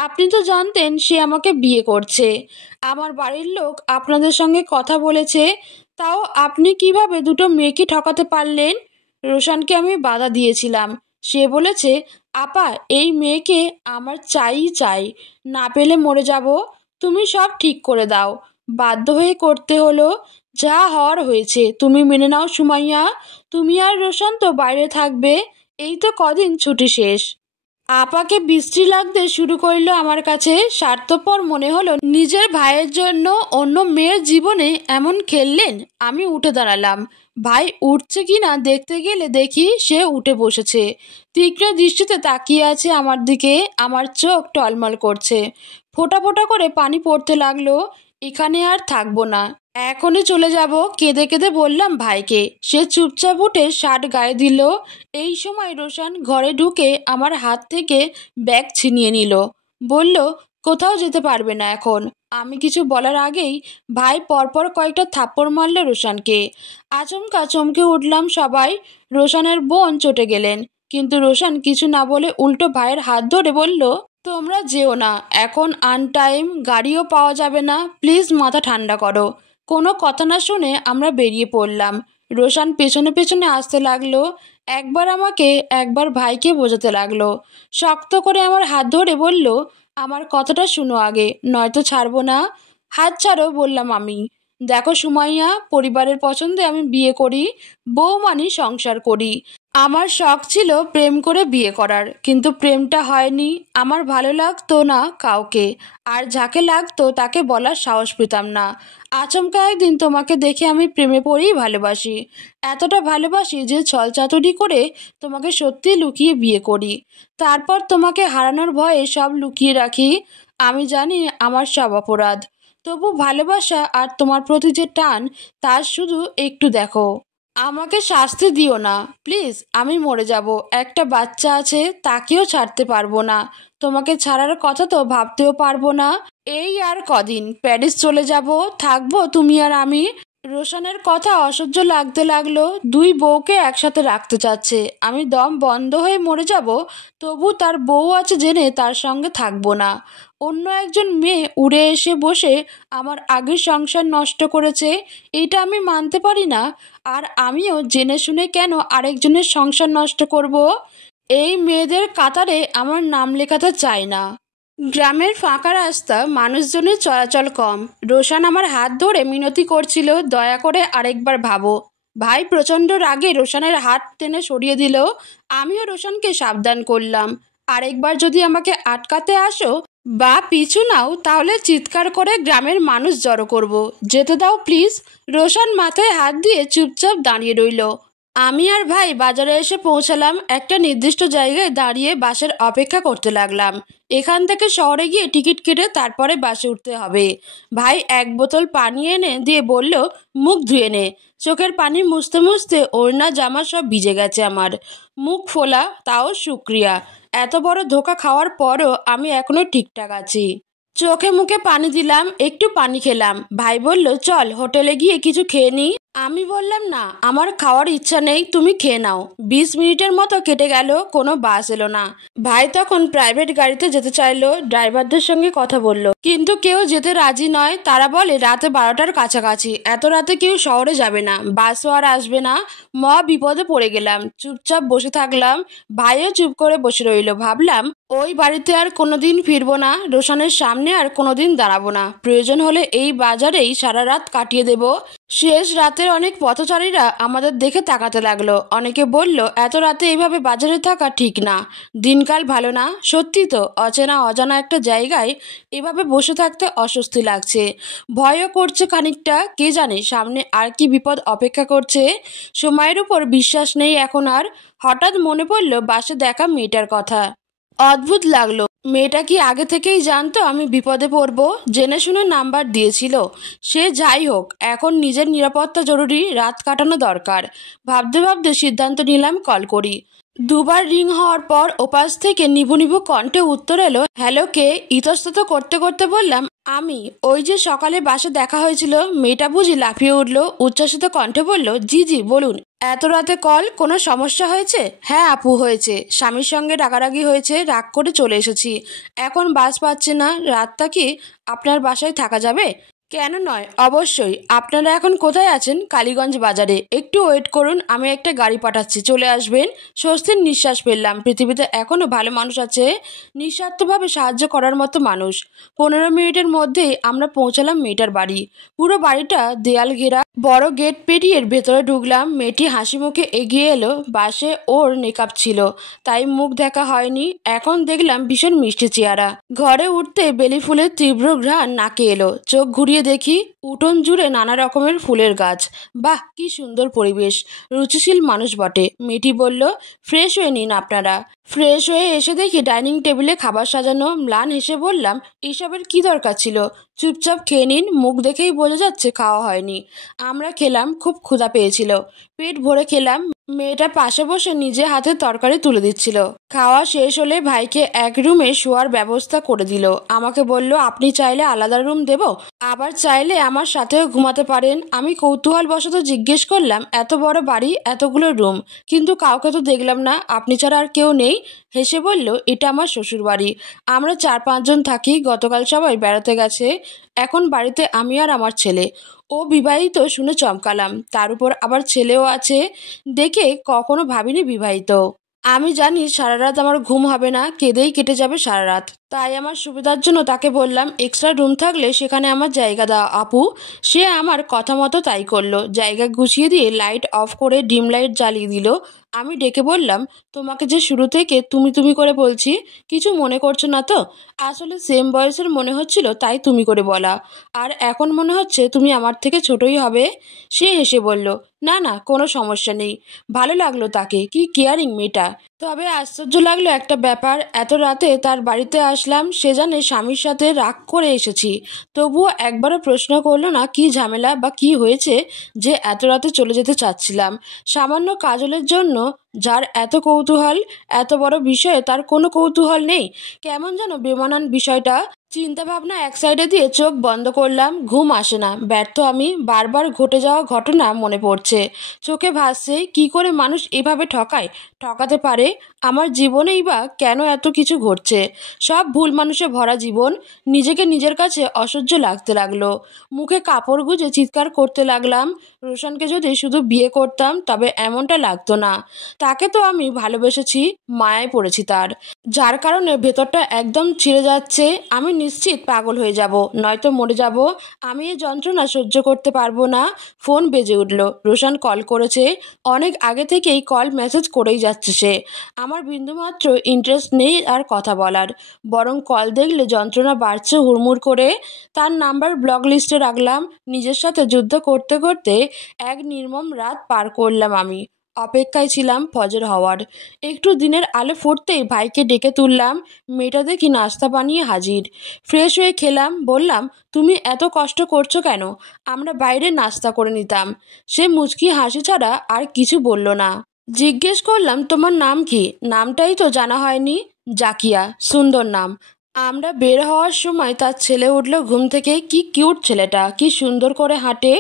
আপনি তো জানতেন সে আমাকে বিয়ে করছে। আমার বাড়ির লোক আপনাদের সঙ্গে কথা বলেছে, তাও আপনি কিভাবে দুটো মেয়েকে ঠকাতে পারলেন? রোশনকে আমি বাধা দিয়েছিলাম, সে বলেছে, আপা এই মেয়েকে আমার চাই, না পেলে মরে যাব। তুমি সব ঠিক করে দাও। বাধ্য হয়ে করতে হলো। যা হওয়ার হয়েছে, তুমি মেনে নাও সুমাইয়া। তুমি আর রোশন তো বাইরে থাকবে, এই তো কদিন ছুটি শেষ। আপাকে বিশ্রী লাগতে শুরু করলো। আমার কাছে স্বার্থপর মনে হলো। নিজের ভাইয়ের জন্য অন্য মেয়ের জীবনে এমন খেললেন। আমি উঠে দাঁড়ালাম। ভাই উঠছে কিনা দেখতে গেলে দেখি সে উঠে বসেছে। তীক্ষ্ণ দৃষ্টিতে তাকিয়ে আছে আমার দিকে। আমার চোখ টলমল করছে, ফোঁটা ফোঁটা করে পানি পড়তে লাগলো। এখানে আর থাকবো না, এখনই চলে যাব, কেঁদে কেঁদে বললাম ভাইকে। সে চুপচাপ উঠে শার্ট গায়ে দিল। এই সময় রোশন ঘরে ঢুকে আমার হাত থেকে ব্যাগ ছিনিয়ে নিল। বলল, কোথাও যেতে পারবে না এখন। আমি কিছু বলার আগেই ভাই পরপর কয়েকটা থাপ্পড় মারল রোশনকে। আচমকা চমকে উঠলাম সবাই। রোশনের বোন চটে গেলেন, কিন্তু রোশন কিছু না বলে উল্টো ভাইয়ের হাত ধরে বলল, তোমরা যেও না, এখন আনটাইম, গাড়িও পাওয়া যাবে না, প্লিজ মাথা ঠান্ডা করো। কোনো কথা না শুনে আমরা বেরিয়ে পড়লাম। রোশন পেছনে পেছনে আসতে লাগলো। একবার আমাকে একবার ভাইকে বোঝাতে লাগলো। শক্ত করে আমার হাত ধরে বলল, আমার কথাটা শুনো আগে, নয়তো ছাড়বো না। হাত ছাড়ো বললাম আমি। দেখো সুমাইয়া, পরিবারের পছন্দে আমি বিয়ে করি, বউ মানি সংসার করি। আমার শখ ছিল প্রেম করে বিয়ে করার, কিন্তু প্রেমটা হয়নি। আমার ভালো লাগতো না কাউকে, আর যাকে লাগতো তাকে বলার সাহস পেতাম না। আচমকা একদিন তোমাকে দেখে আমি প্রেমে পড়েই ভালোবাসি। এতটা ভালোবাসি যে ছলচাতুরি করে তোমাকে সত্যি লুকিয়ে বিয়ে করি। তারপর তোমাকে হারানোর ভয়ে সব লুকিয়ে রাখি। আমি জানি আমার সব অপরাধ, তবু ভালোবাসা আর তোমার প্রতি যে টান, তার শুধু একটু দেখো। আমাকে শাস্তি দিও না প্লিজ, আমি মরে যাব। একটা বাচ্চা আছে, তাকেও ছাড়তে পারবো না। তোমাকে ছাড়ার কথা তো ভাবতেও পারবো না। এই আর কদিন, প্যারিস চলে যাব, থাকবো তুমি আর আমি। রোশনের কথা অসহ্য লাগতে লাগলো। দুই বউকে একসাথে রাখতে চাচ্ছে। আমি দম বন্ধ হয়ে মরে যাব, তবু তার বউ আছে জেনে তার সঙ্গে থাকবো না। অন্য একজন মেয়ে উড়ে এসে বসে আমার আগের সংসার নষ্ট করেছে, এটা আমি মানতে পারি না। আর আমিও জেনে শুনে কেন আরেকজনের সংসার নষ্ট করব? এই মেয়েদের কাতারে আমার নাম লেখাতে চাই না। গ্রামের ফাঁকা রাস্তা, মানুষজনের চলাচল কম। রোশন আমার হাত ধরে মিনতি করছিল, দয়া করে আরেকবার ভাবো। ভাই প্রচণ্ড রাগে রোশনের হাত টেনে সরিয়ে দিল। আমিও রোশনকে সাবধান করলাম, আরেকবার যদি আমাকে আটকাতে আসো বা পিছু নাও, তাহলে চিৎকার করে গ্রামের মানুষ জড়ো করব। যেতে দাও প্লিজ। রোশন মাথায় হাত দিয়ে চুপচাপ দাঁড়িয়ে রইল। আমি আর ভাই বাজারে এসে পৌঁছালাম। একটা নির্দিষ্ট জায়গায় দাঁড়িয়ে বাসের অপেক্ষা করতে লাগলাম। এখান থেকে শহরে গিয়ে টিকিট কেটে তারপরে বাসে উঠতে হবে। ভাই এক বোতল পানি এনে দিয়ে বলল, মুখ ধুয়ে নে। চোখের পানি মুছতে মুছতে ওড়না জামা সব ভিজে গেছে আমার। মুখ ফোলা, তাও শুক্রিয়া। এত বড় ধোঁকা খাওয়ার পরও আমি এখনো ঠিকঠাক আছি। চোখে মুখে পানি দিলাম, একটু পানি খেলাম। ভাই বলল, চল হোটেলে গিয়ে কিছু খেয়ে নি। আমি বললাম, না, আমার খাওয়ার ইচ্ছা নেই, তুমি খেয়ে নাও। 20 মিনিটের মতো কেটে গেল, কোনো বাস এলো না। ভাই তখন প্রাইভেট গাড়িতে যেতে চাইলো, ড্রাইভারদের সঙ্গে কথা বলল, কিন্তু কেউ যেতে রাজি নয়। তারা বলে রাতে 12টার কাছাকাছি, এত রাতে কেউ শহরে যাবে না, বাসও আর আসবে না। মহা বিপদে পড়ে গেলাম। চুপচাপ বসে থাকলাম। ভাইও চুপ করে বসে রইল। ভাবলাম, ওই বাড়িতে আর কোনোদিন ফিরবো না, রোশনের সামনে আর কোনোদিন দাঁড়াবো না। প্রয়োজন হলে এই বাজারেই সারা রাত কাটিয়ে দেব। শেষ রাতের অনেক পথচারীরা আমাদের দেখে তাকাতে লাগলো। অনেকে বলল, এত রাতে এইভাবে বাজারে থাকা ঠিক না, দিনকাল ভালো না। সত্যি তো, অচেনা অজানা একটা জায়গায় এভাবে বসে থাকতে অস্বস্তি লাগছে, ভয়ও করছে খানিকটা। কে জানে সামনে আর কি বিপদ অপেক্ষা করছে। সময়ের উপর বিশ্বাস নেই এখন আর। হঠাৎ মনে পড়ল বাসে দেখা মেয়েটার কথা। অদ্ভুত লাগলো, মেয়েটা কি আগে থেকেই জানতো আমি বিপদে পড়ব? জেনে শুনে নাম্বার দিয়েছিল। সে যাই হোক, এখন নিজের নিরাপত্তা জরুরি, রাত কাটানো দরকার। ভাবতে ভাবতে সিদ্ধান্ত নিলাম কল করি। দুবার রিং হওয়ার পর ওপাশ থেকে নিভু নিভু কণ্ঠে উত্তর এলো, হ্যালো কে? ইতস্তত করতে করতে বললাম, আমি। ওই যে সকালে বাসে দেখা হয়েছিল। মেয়েটা বুঝি লাফিয়ে উঠল, উচ্ছ্বাসিত কণ্ঠে বলল, জি জি বলুন। এত রাতে কল, কোনো সমস্যা হয়েছে? হ্যাঁ আপু হয়েছে, স্বামীর সঙ্গে রাগারাগি হয়েছে, রাগ করে চলে এসেছি। এখন বাস পাচ্ছি না। রাতটা কি আপনার বাসায় থাকা যাবে? কেন নয়, অবশ্যই। আপনারা এখন কোথায় আছেন? কালীগঞ্জ বাজারে। একটু ওয়েট করুন, আমি একটা গাড়ি পাঠাচ্ছি, চলে আসবেন। স্বস্তির নিঃশ্বাস ফেললাম। পৃথিবীতে এখনও ভালো মানুষ আছে, নিঃস্বার্থভাবে সাহায্য করার মতো মানুষ। 15 মিনিটের মধ্যেই আমরা পৌঁছালাম মেয়েটার বাড়ি। পুরো বাড়িটা দেয়াল ঘেরা। বড় গেট পেরিয়ে ভেতরে ঢুকলাম। মেয়েটি হাসি মুখে এগিয়ে এলো। বাসে ওর নেকাব ছিল, তাই মুখ দেখা হয়নি। এখন দেখলাম ভীষণ মিষ্টি চেহারা। ঘরে উঠতে বেলি ফুলের তীব্র ঘ্রাণ নাকে এলো। চোখ ঘুরিয়ে দেখি উঠোন জুড়ে নানা রকমের ফুলের গাছ। বাহ, কি সুন্দর পরিবেশ! রুচিশীল মানুষ বটে। মেয়েটি বলল, ফ্রেশ হয়ে নিন আপনারা। ফ্রেশ হয়ে এসে দেখি ডাইনিং টেবিলে খাবার সাজানো। ম্লান হেসে বললাম, এসবের কি দরকার ছিল? চুপচাপ খেয়ে নিন, মুখ দেখেই বোঝা যাচ্ছে খাওয়া হয়নি। আমরা খেলাম, খুব ক্ষুধা পেয়েছিল। পেট ভরে খেলাম। মেয়েটা পাশে বসে নিজে হাতে তরকারি তুলে দিচ্ছিল। খাওয়া শেষ হলে ভাইকে এক রুমে শোয়ার ব্যবস্থা করে দিল। আমাকে বলল, আপনি চাইলে আলাদা রুম দেব, আবার চাইলে আমার সাথেও ঘুমাতে পারেন। আমি কৌতূহলবশত জিজ্ঞেস করলাম, এত বড় বাড়ি, এতগুলো রুম, কিন্তু কাউকে তো দেখলাম না, আপনি ছাড়া আর কেউ নেই? হেসে বলল, এটা আমার শ্বশুর বাড়ি। আমরা 4-5 জন থাকি। গতকাল সবাই বেড়াতে গেছে। এখন বাড়িতে আমি আর আমার ছেলে। ও বিবাহিত শুনে চমকালাম। তার উপর আবার ছেলেও আছে, দেখে কখনো ভাবিনি বিবাহিত। আমি জানি সারা রাত আমার ঘুম হবে না, কেঁদেই কেটে যাবে সারা রাত। তাই আমার সুবিধার জন্য তাকে বললাম, এক্সট্রা রুম থাকলে সেখানে আমার জায়গা দাও আপু। সে আমার কথা মতো তাই করলো। জায়গা গুছিয়ে দিয়ে লাইট অফ করে ডিম লাইট জ্বালিয়ে দিল। আমি ডেকে বললাম, তোমাকে যে শুরু থেকে তুমি তুমি করে বলছি, কিছু মনে করছো না তো? আসলে সেম বয়সের মনে হচ্ছিল, তাই তুমি করে বলা। আর এখন মনে হচ্ছে তুমি আমার থেকে ছোটই হবে। সে হেসে বলল, না না, কোনো সমস্যা নেই। ভালো লাগলো তাকে, কি কেয়ারিং মেয়েটা। তবে আশ্চর্য লাগলো একটা ব্যাপার, এত রাতে তার বাড়িতে আসলাম, সে জানে স্বামীর সাথে রাগ করে এসেছি, তবুও একবারও প্রশ্ন করলো না কি ঝামেলা বা কি হয়েছে যে এত রাতে চলে যেতে চাচ্ছিলাম। সামান্য কাজলের জন্য যার এত কৌতূহল, এত বড় বিষয়ে তার কোনো কৌতূহল নেই। কেমন যেন বেমানান বিষয়টা। চিন্তা ভাবনা এক সাইডে দিয়ে চোখ বন্ধ করলাম। ঘুম আসে না, ব্যর্থ আমি। বারবার ঘটে যাওয়া ঘটনা মনে পড়ছে, চোখে ভাসছে। কি করে মানুষ এভাবে ঠকাতে পারে? আমার জীবনেই বা কেন এত কিছু ঘটছে? সব ভুল মানুষে ভরা জীবন। নিজেকে নিজের কাছে অসহ্য লাগতে লাগলো। মুখে কাপড় গুজে চিৎকার করতে লাগলাম, রোশনকে যদি শুধু বিয়ে করতাম তবে এমনটা লাগতো না। তাকে তো আমি ভালোবেসেছি, মায়ায় পড়েছি তার, যার কারণে ভেতরটা একদম ছিঁড়ে যাচ্ছে। আমি নিশ্চিত পাগল হয়ে যাব, নয়তো মরে যাব। আমি এই যন্ত্রণা সহ্য করতে পারবো না। ফোন বেজে উঠল। রোশন কল করেছে। অনেক আগে থেকেই কল মেসেজ করেই যাচ্ছে সে। আমার বিন্দুমাত্র ইন্টারেস্ট নেই আর কথা বলার, বরং কল দেখলে যন্ত্রণা বাড়ছে হুড়মুড় করে। তার নাম্বার ব্লক লিস্টে রাখলাম। নিজের সাথে যুদ্ধ করতে করতে এক নির্মম রাত পার করলাম আমি। অপেক্ষায় ছিলাম ফজর হওয়ার। একটু দিনের আলো ফুটতেই ভাইকে ডেকে তুললাম। মেয়েটা দেখি নাস্তা বানিয়ে হাজির। ফ্রেশ হয়ে খেলাম। বললাম, তুমি এত কষ্ট করছো কেন? আমরা বাইরে নাস্তা করে নিতাম। সে মুচকি হাসি ছাড়া আর কিছু বলল না। জিজ্ঞেস করলাম, তোমার নাম কি? নামটাই তো জানা হয়নি। জাকিয়া, সুন্দর নাম। আমরা বের হওয়ার সময় তার ছেলে উঠল ঘুম থেকে। কি কিউট ছেলেটা, কি সুন্দর করে হাঁটে।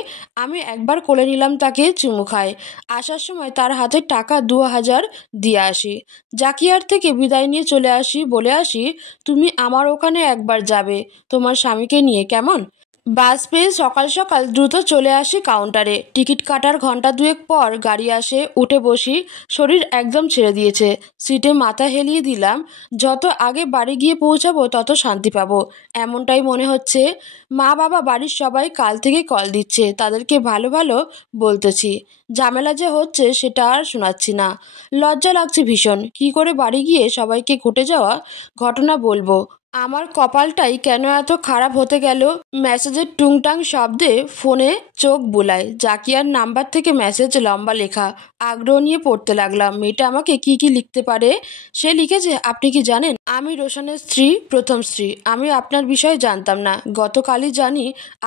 আমি একবার কোলে নিলাম তাকে, চুমু খায়। আসার সময় তার হাতে টাকা 2000 দিয়ে আসি। জাকিয়ার থেকে বিদায় নিয়ে চলে আসি, বলে আসি, তুমি আমার ওখানে একবার যাবে তোমার স্বামীকে নিয়ে, কেমন? বাস পেয়ে সকাল সকাল দ্রুত চলে আসি কাউন্টারে। টিকিট কাটার ঘন্টা দুয়েক পর গাড়ি আসে, উঠে বসি। শরীর একদম ছেড়ে দিয়েছে। সিটে মাথা হেলিয়ে দিলাম। যত আগে বাড়ি গিয়ে পৌঁছাবো তত শান্তি পাবো, এমনটাই মনে হচ্ছে। মা বাবা বাড়ির সবাই কাল থেকে কল দিচ্ছে, তাদেরকে ভালো ভালো বলতেছি। ঝামেলা যে হচ্ছে সেটা আর শোনাচ্ছি না। লজ্জা লাগছে ভীষণ। কি করে বাড়ি গিয়ে সবাইকে ঘটে যাওয়া ঘটনা বলবো? আমার কপালটাই কেন এত খারাপ হতে গেল? মেসেজের টুংটাং শব্দে ফোনে চোখ বুলায়। জাকিয়ার নাম্বার থেকে মেসেজ, লম্বা লেখা। আগ্রহ নিয়ে পড়তে লাগলাম, মেয়েটা আমাকে কি কি লিখতে পারে। সে লিখেছে, আপনি কি জানেন আমি রোশনের স্ত্রী, প্রথম স্ত্রী। আমি আপনার বিষয়ে জানতাম না, গতকালই জানি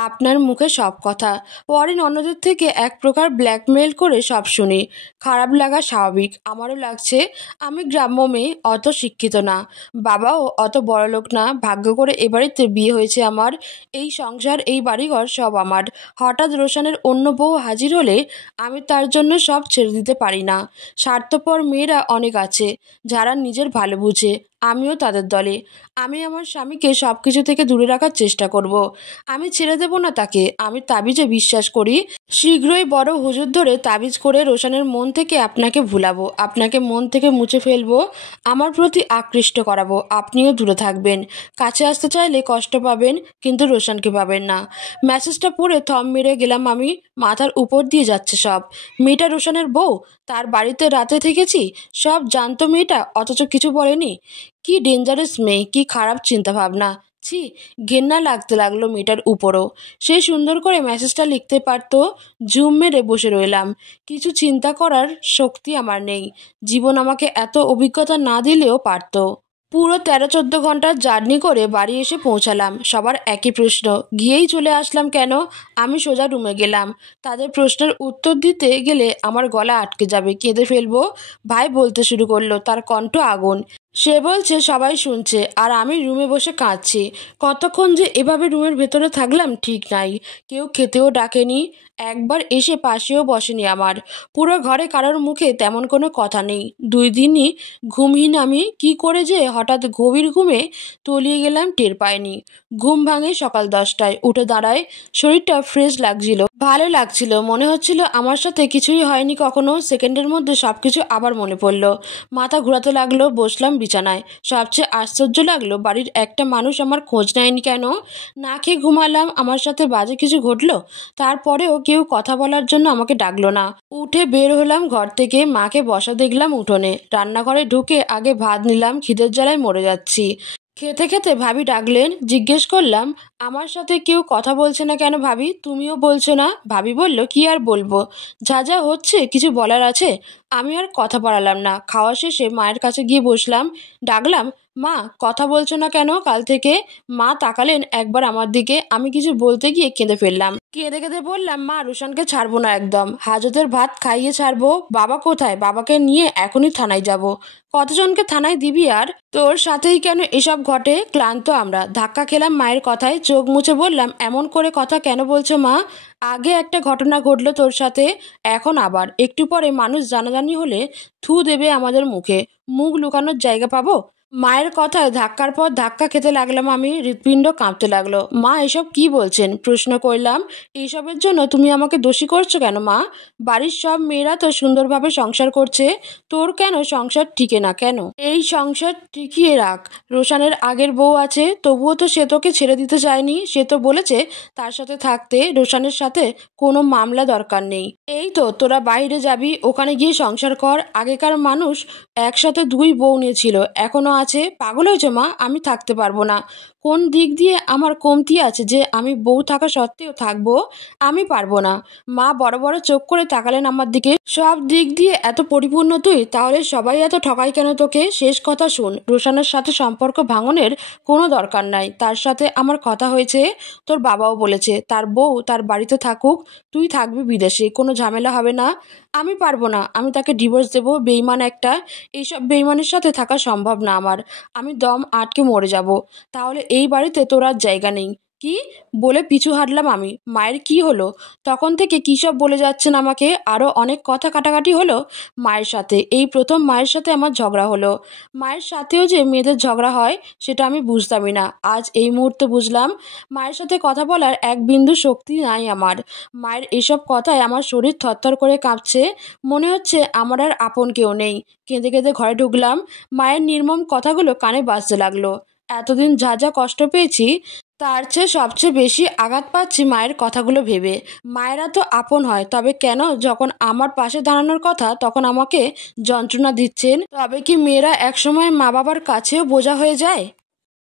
আপনার মুখে সব কথা। পরে অন্যদের থেকে এক প্রকার ব্ল্যাকমেইল করে সব শুনি। খারাপ লাগা স্বাভাবিক, আমারও লাগছে। আমি গ্রাম্য মেয়ে, অত শিক্ষিত না, বাবাও অত বড়লোক না। ভাগ্য করে এ বাড়িতে বিয়ে হয়েছে আমার। এই সংসার, এই বাড়িঘর সব আমার। হঠাৎ রোশনের অন্য বউ হাজির হলে আমি তার জন্য সব ছেড়ে দিতে পারি না। স্বার্থপর মেয়েরা অনেক আছে, যারা নিজের ভালো বুঝে। আমিও তাদের দলে। আমি আমার স্বামীকে সব কিছু থেকে দূরে রাখার চেষ্টা করব। আমি ছেড়ে দেব না তাকে। আমি তাবিজে বিশ্বাস করি। শীঘ্রই বড় হুজুর ধরে তাবিজ করে রোশানের মন থেকে আপনাকে ভুলাবো, আপনাকে মন থেকে মুছে ফেলবো, আমার প্রতি আকৃষ্ট করাবো। আপনিও দূরে থাকবেন। কাছে আসতে চাইলে কষ্ট পাবেন, কিন্তু রোশানকে পাবেন না। মেসেজটা পড়ে থম মেরে গেলাম আমি। মাথার উপর দিয়ে যাচ্ছে সব। মেয়েটা রোশানের বউ, তার বাড়িতে রাতে থেকেছি, সব জানতো মেয়েটা, অথচ কিছু বলেনি। কি ডেঞ্জারাস মেয়ে, কি খারাপ চিন্তা ভাবনা। ছি, ঘেন্না লাগতে লাগলো মেয়েটার উপরও। সে সুন্দর করে মেসেজটা লিখতে পারতো। ঝুম মেরে বসে রইলাম। কিছু চিন্তা করার শক্তি আমার নেই। জীবন আমাকে এত অভিজ্ঞতা না দিলেও পারতো। পুরো 13-14 ঘন্টার জার্নি করে বাড়ি এসে পৌঁছালাম। সবার একই প্রশ্ন, গিয়েই চলে আসলাম কেন? আমি সোজা রুমে গেলাম। তাদের প্রশ্নের উত্তর দিতে গেলে আমার গলা আটকে যাবে, কেঁদে ফেলবো। ভাই বলতে শুরু করলো, তার কণ্ঠ আগুন। সে বলছে সবাই শুনছে, আর আমি রুমে বসে কাঁদছি। কতক্ষণ যে এভাবে রুমের ভেতরে থাকলাম ঠিক নাই। কেউ খেতেও ডাকেনি, একবার এসে পাশেও বসেনি আমার। পুরো ঘরে কারোর মুখে তেমন কোনো কথা নেই। 2 দিনই ঘুমহীন আমি। কি করে যে হঠাৎ গভীর ঘুমে তলিয়ে গেলাম টের পাইনি। ঘুম ভাঙে সকাল 10টায়। উঠে দাঁড়ায়। শরীরটা ফ্রেশ লাগছিল, ভালো লাগছিল। মনে হচ্ছিল আমার সাথে কিছুই হয়নি কখনো। সেকেন্ডের মধ্যে সবকিছু আবার মনে পড়লো। মাথা ঘোরাতে লাগলো। বসলাম বিছানায়। সবচেয়ে আশ্চর্য লাগলো, বাড়ির একটা মানুষ আমার খোঁজ নেয়নি কেন? না খেয়ে ঘুমালাম, আমার সাথে বাজে কিছু ঘটলো? তারপরেও কেউ কথা বলার জন্য আমাকে ডাকলো না। উঠে বের হলাম ঘর থেকে। মাকে বসা দেখলাম উঠোনে। রান্নাঘরে ঢুকে আগে ভাত নিলাম, খিদের জ্বালায় মরে যাচ্ছি। খেতে খেতে ভাবি ডাকলেন। জিজ্ঞেস করলাম, আমার সাথে কেউ কথা বলছে না কেন ভাবি? তুমিও বলছো না? ভাবি বলল, কি আর বলবো, যা যা হচ্ছে কিছু বলার আছে? আমি আর কথা বাড়ালাম না। খাওয়া শেষে মায়ের কাছে গিয়ে বসলাম। ডাকলাম, মা, কথা বলছো না কেন কাল থেকে? মা তাকালেন একবার আমার দিকে। আমি কিছু বলতে গিয়ে কেঁদে ফেললাম। কেঁদে কেঁদে বললাম, মা, রোশানকে ছাড়বো না একদম। হাজতের ভাত খাইয়ে ছাড়বো। বাবা কোথায়? বাবাকে নিয়ে এখনই থানায় যাব। কতজনকে থানায় দিবি আর? তোর সাথেই কেন এসব ঘটে? ক্লান্ত আমরা। ধাক্কা খেলাম মায়ের কথায়। চোখ মুছে বললাম, এমন করে কথা কেন বলছো মা? আগে একটা ঘটনা ঘটলো তোর সাথে, এখন আবার। একটু পরে মানুষ জানাজানি হলে থু দেবে আমাদের মুখে। মুখ লুকানোর জায়গা পাবো? মায়ের কথায় ধাক্কার পর ধাক্কা খেতে লাগলাম আমি। হৃৎপিণ্ড কাঁপতে লাগলো। মা, এসব কি বলছেন? প্রশ্ন করলাম। এইসবের জন্য তুমি আমাকে দোষী করছো কেন মা? বাড়ির সব মেয়েরা তো সুন্দরভাবে সংসার করছে, তোর কেন সংসার টিকে না কেন? এই সংসার টিকিয়ে রাখ। রোশানের আগের বউ আছে, তবুও তো সে তোকে ছেড়ে দিতে চায়নি। সে তো বলেছে তার সাথে থাকতে। রোশানের সাথে কোনো মামলা দরকার নেই। এই তো তোরা বাইরে যাবি, ওখানে গিয়ে সংসার কর। আগেকার মানুষ একসাথে 2 বউ নিয়েছিল, এখনো আছে। পাগল হয়েছে মা? আমি থাকতে পারবো না। কোন দিক দিয়ে আমার কমতি আছে যে আমি বউ থাকা সত্ত্বেও থাকবো? আমি পারবো না। মা বড় বড় চোখ করে তাকালেন আমার দিকে। সব দিক দিয়ে এত পরিপূর্ণ তুই, তাহলে সবাই এত ঠকাই কেন তোকে? শেষ কথা শুন, রোশানের সাথে সম্পর্ক ভাঙনের কোনো দরকার নাই। তার সাথে আমার কথা হয়েছে, তোর বাবাও বলেছে তার বউ তার বাড়িতে থাকুক, তুই থাকবি বিদেশে, কোনো ঝামেলা হবে না। আমি পারবো না। আমি তাকে ডিভোর্স দেবো, বেইমান একটা। এইসব বেইমানের সাথে থাকা সম্ভব না আমার। আমি দম আটকে মরে যাব। তাহলে এই বাড়িতে তোর আর জায়গা নেই। কি বলে পিছু হাঁটলাম আমি। মায়ের কি হলো? তখন থেকে কী সব বলে যাচ্ছেন আমাকে। আরও অনেক কথা কাটাকাটি হলো মায়ের সাথে। এই প্রথম মায়ের সাথে আমার ঝগড়া হলো। মায়ের সাথেও যে মেয়েদের ঝগড়া হয় সেটা আমি বুঝতামই না। আজ এই মুহূর্তে বুঝলাম। মায়ের সাথে কথা বলার এক বিন্দু শক্তি নাই আমার। মায়ের এসব কথায় আমার শরীর থরথর করে কাঁপছে। মনে হচ্ছে আমার আর আপন কেউ নেই। কেঁদে কেঁদে ঘরে ঢুকলাম। মায়ের নির্মম কথাগুলো কানে বাজতে লাগলো। এতদিন যা যা কষ্ট পেয়েছি, তার চেয়ে সবচেয়ে বেশি আঘাত পাচ্ছি মায়ের কথাগুলো ভেবে। মায়েরা তো আপন হয়, তবে কেন যখন আমার পাশে দাঁড়ানোর কথা তখন আমাকে যন্ত্রণা দিচ্ছেন? তবে কি মেয়েরা একসময় মা বাবার কাছেও বোঝা হয়ে যায়?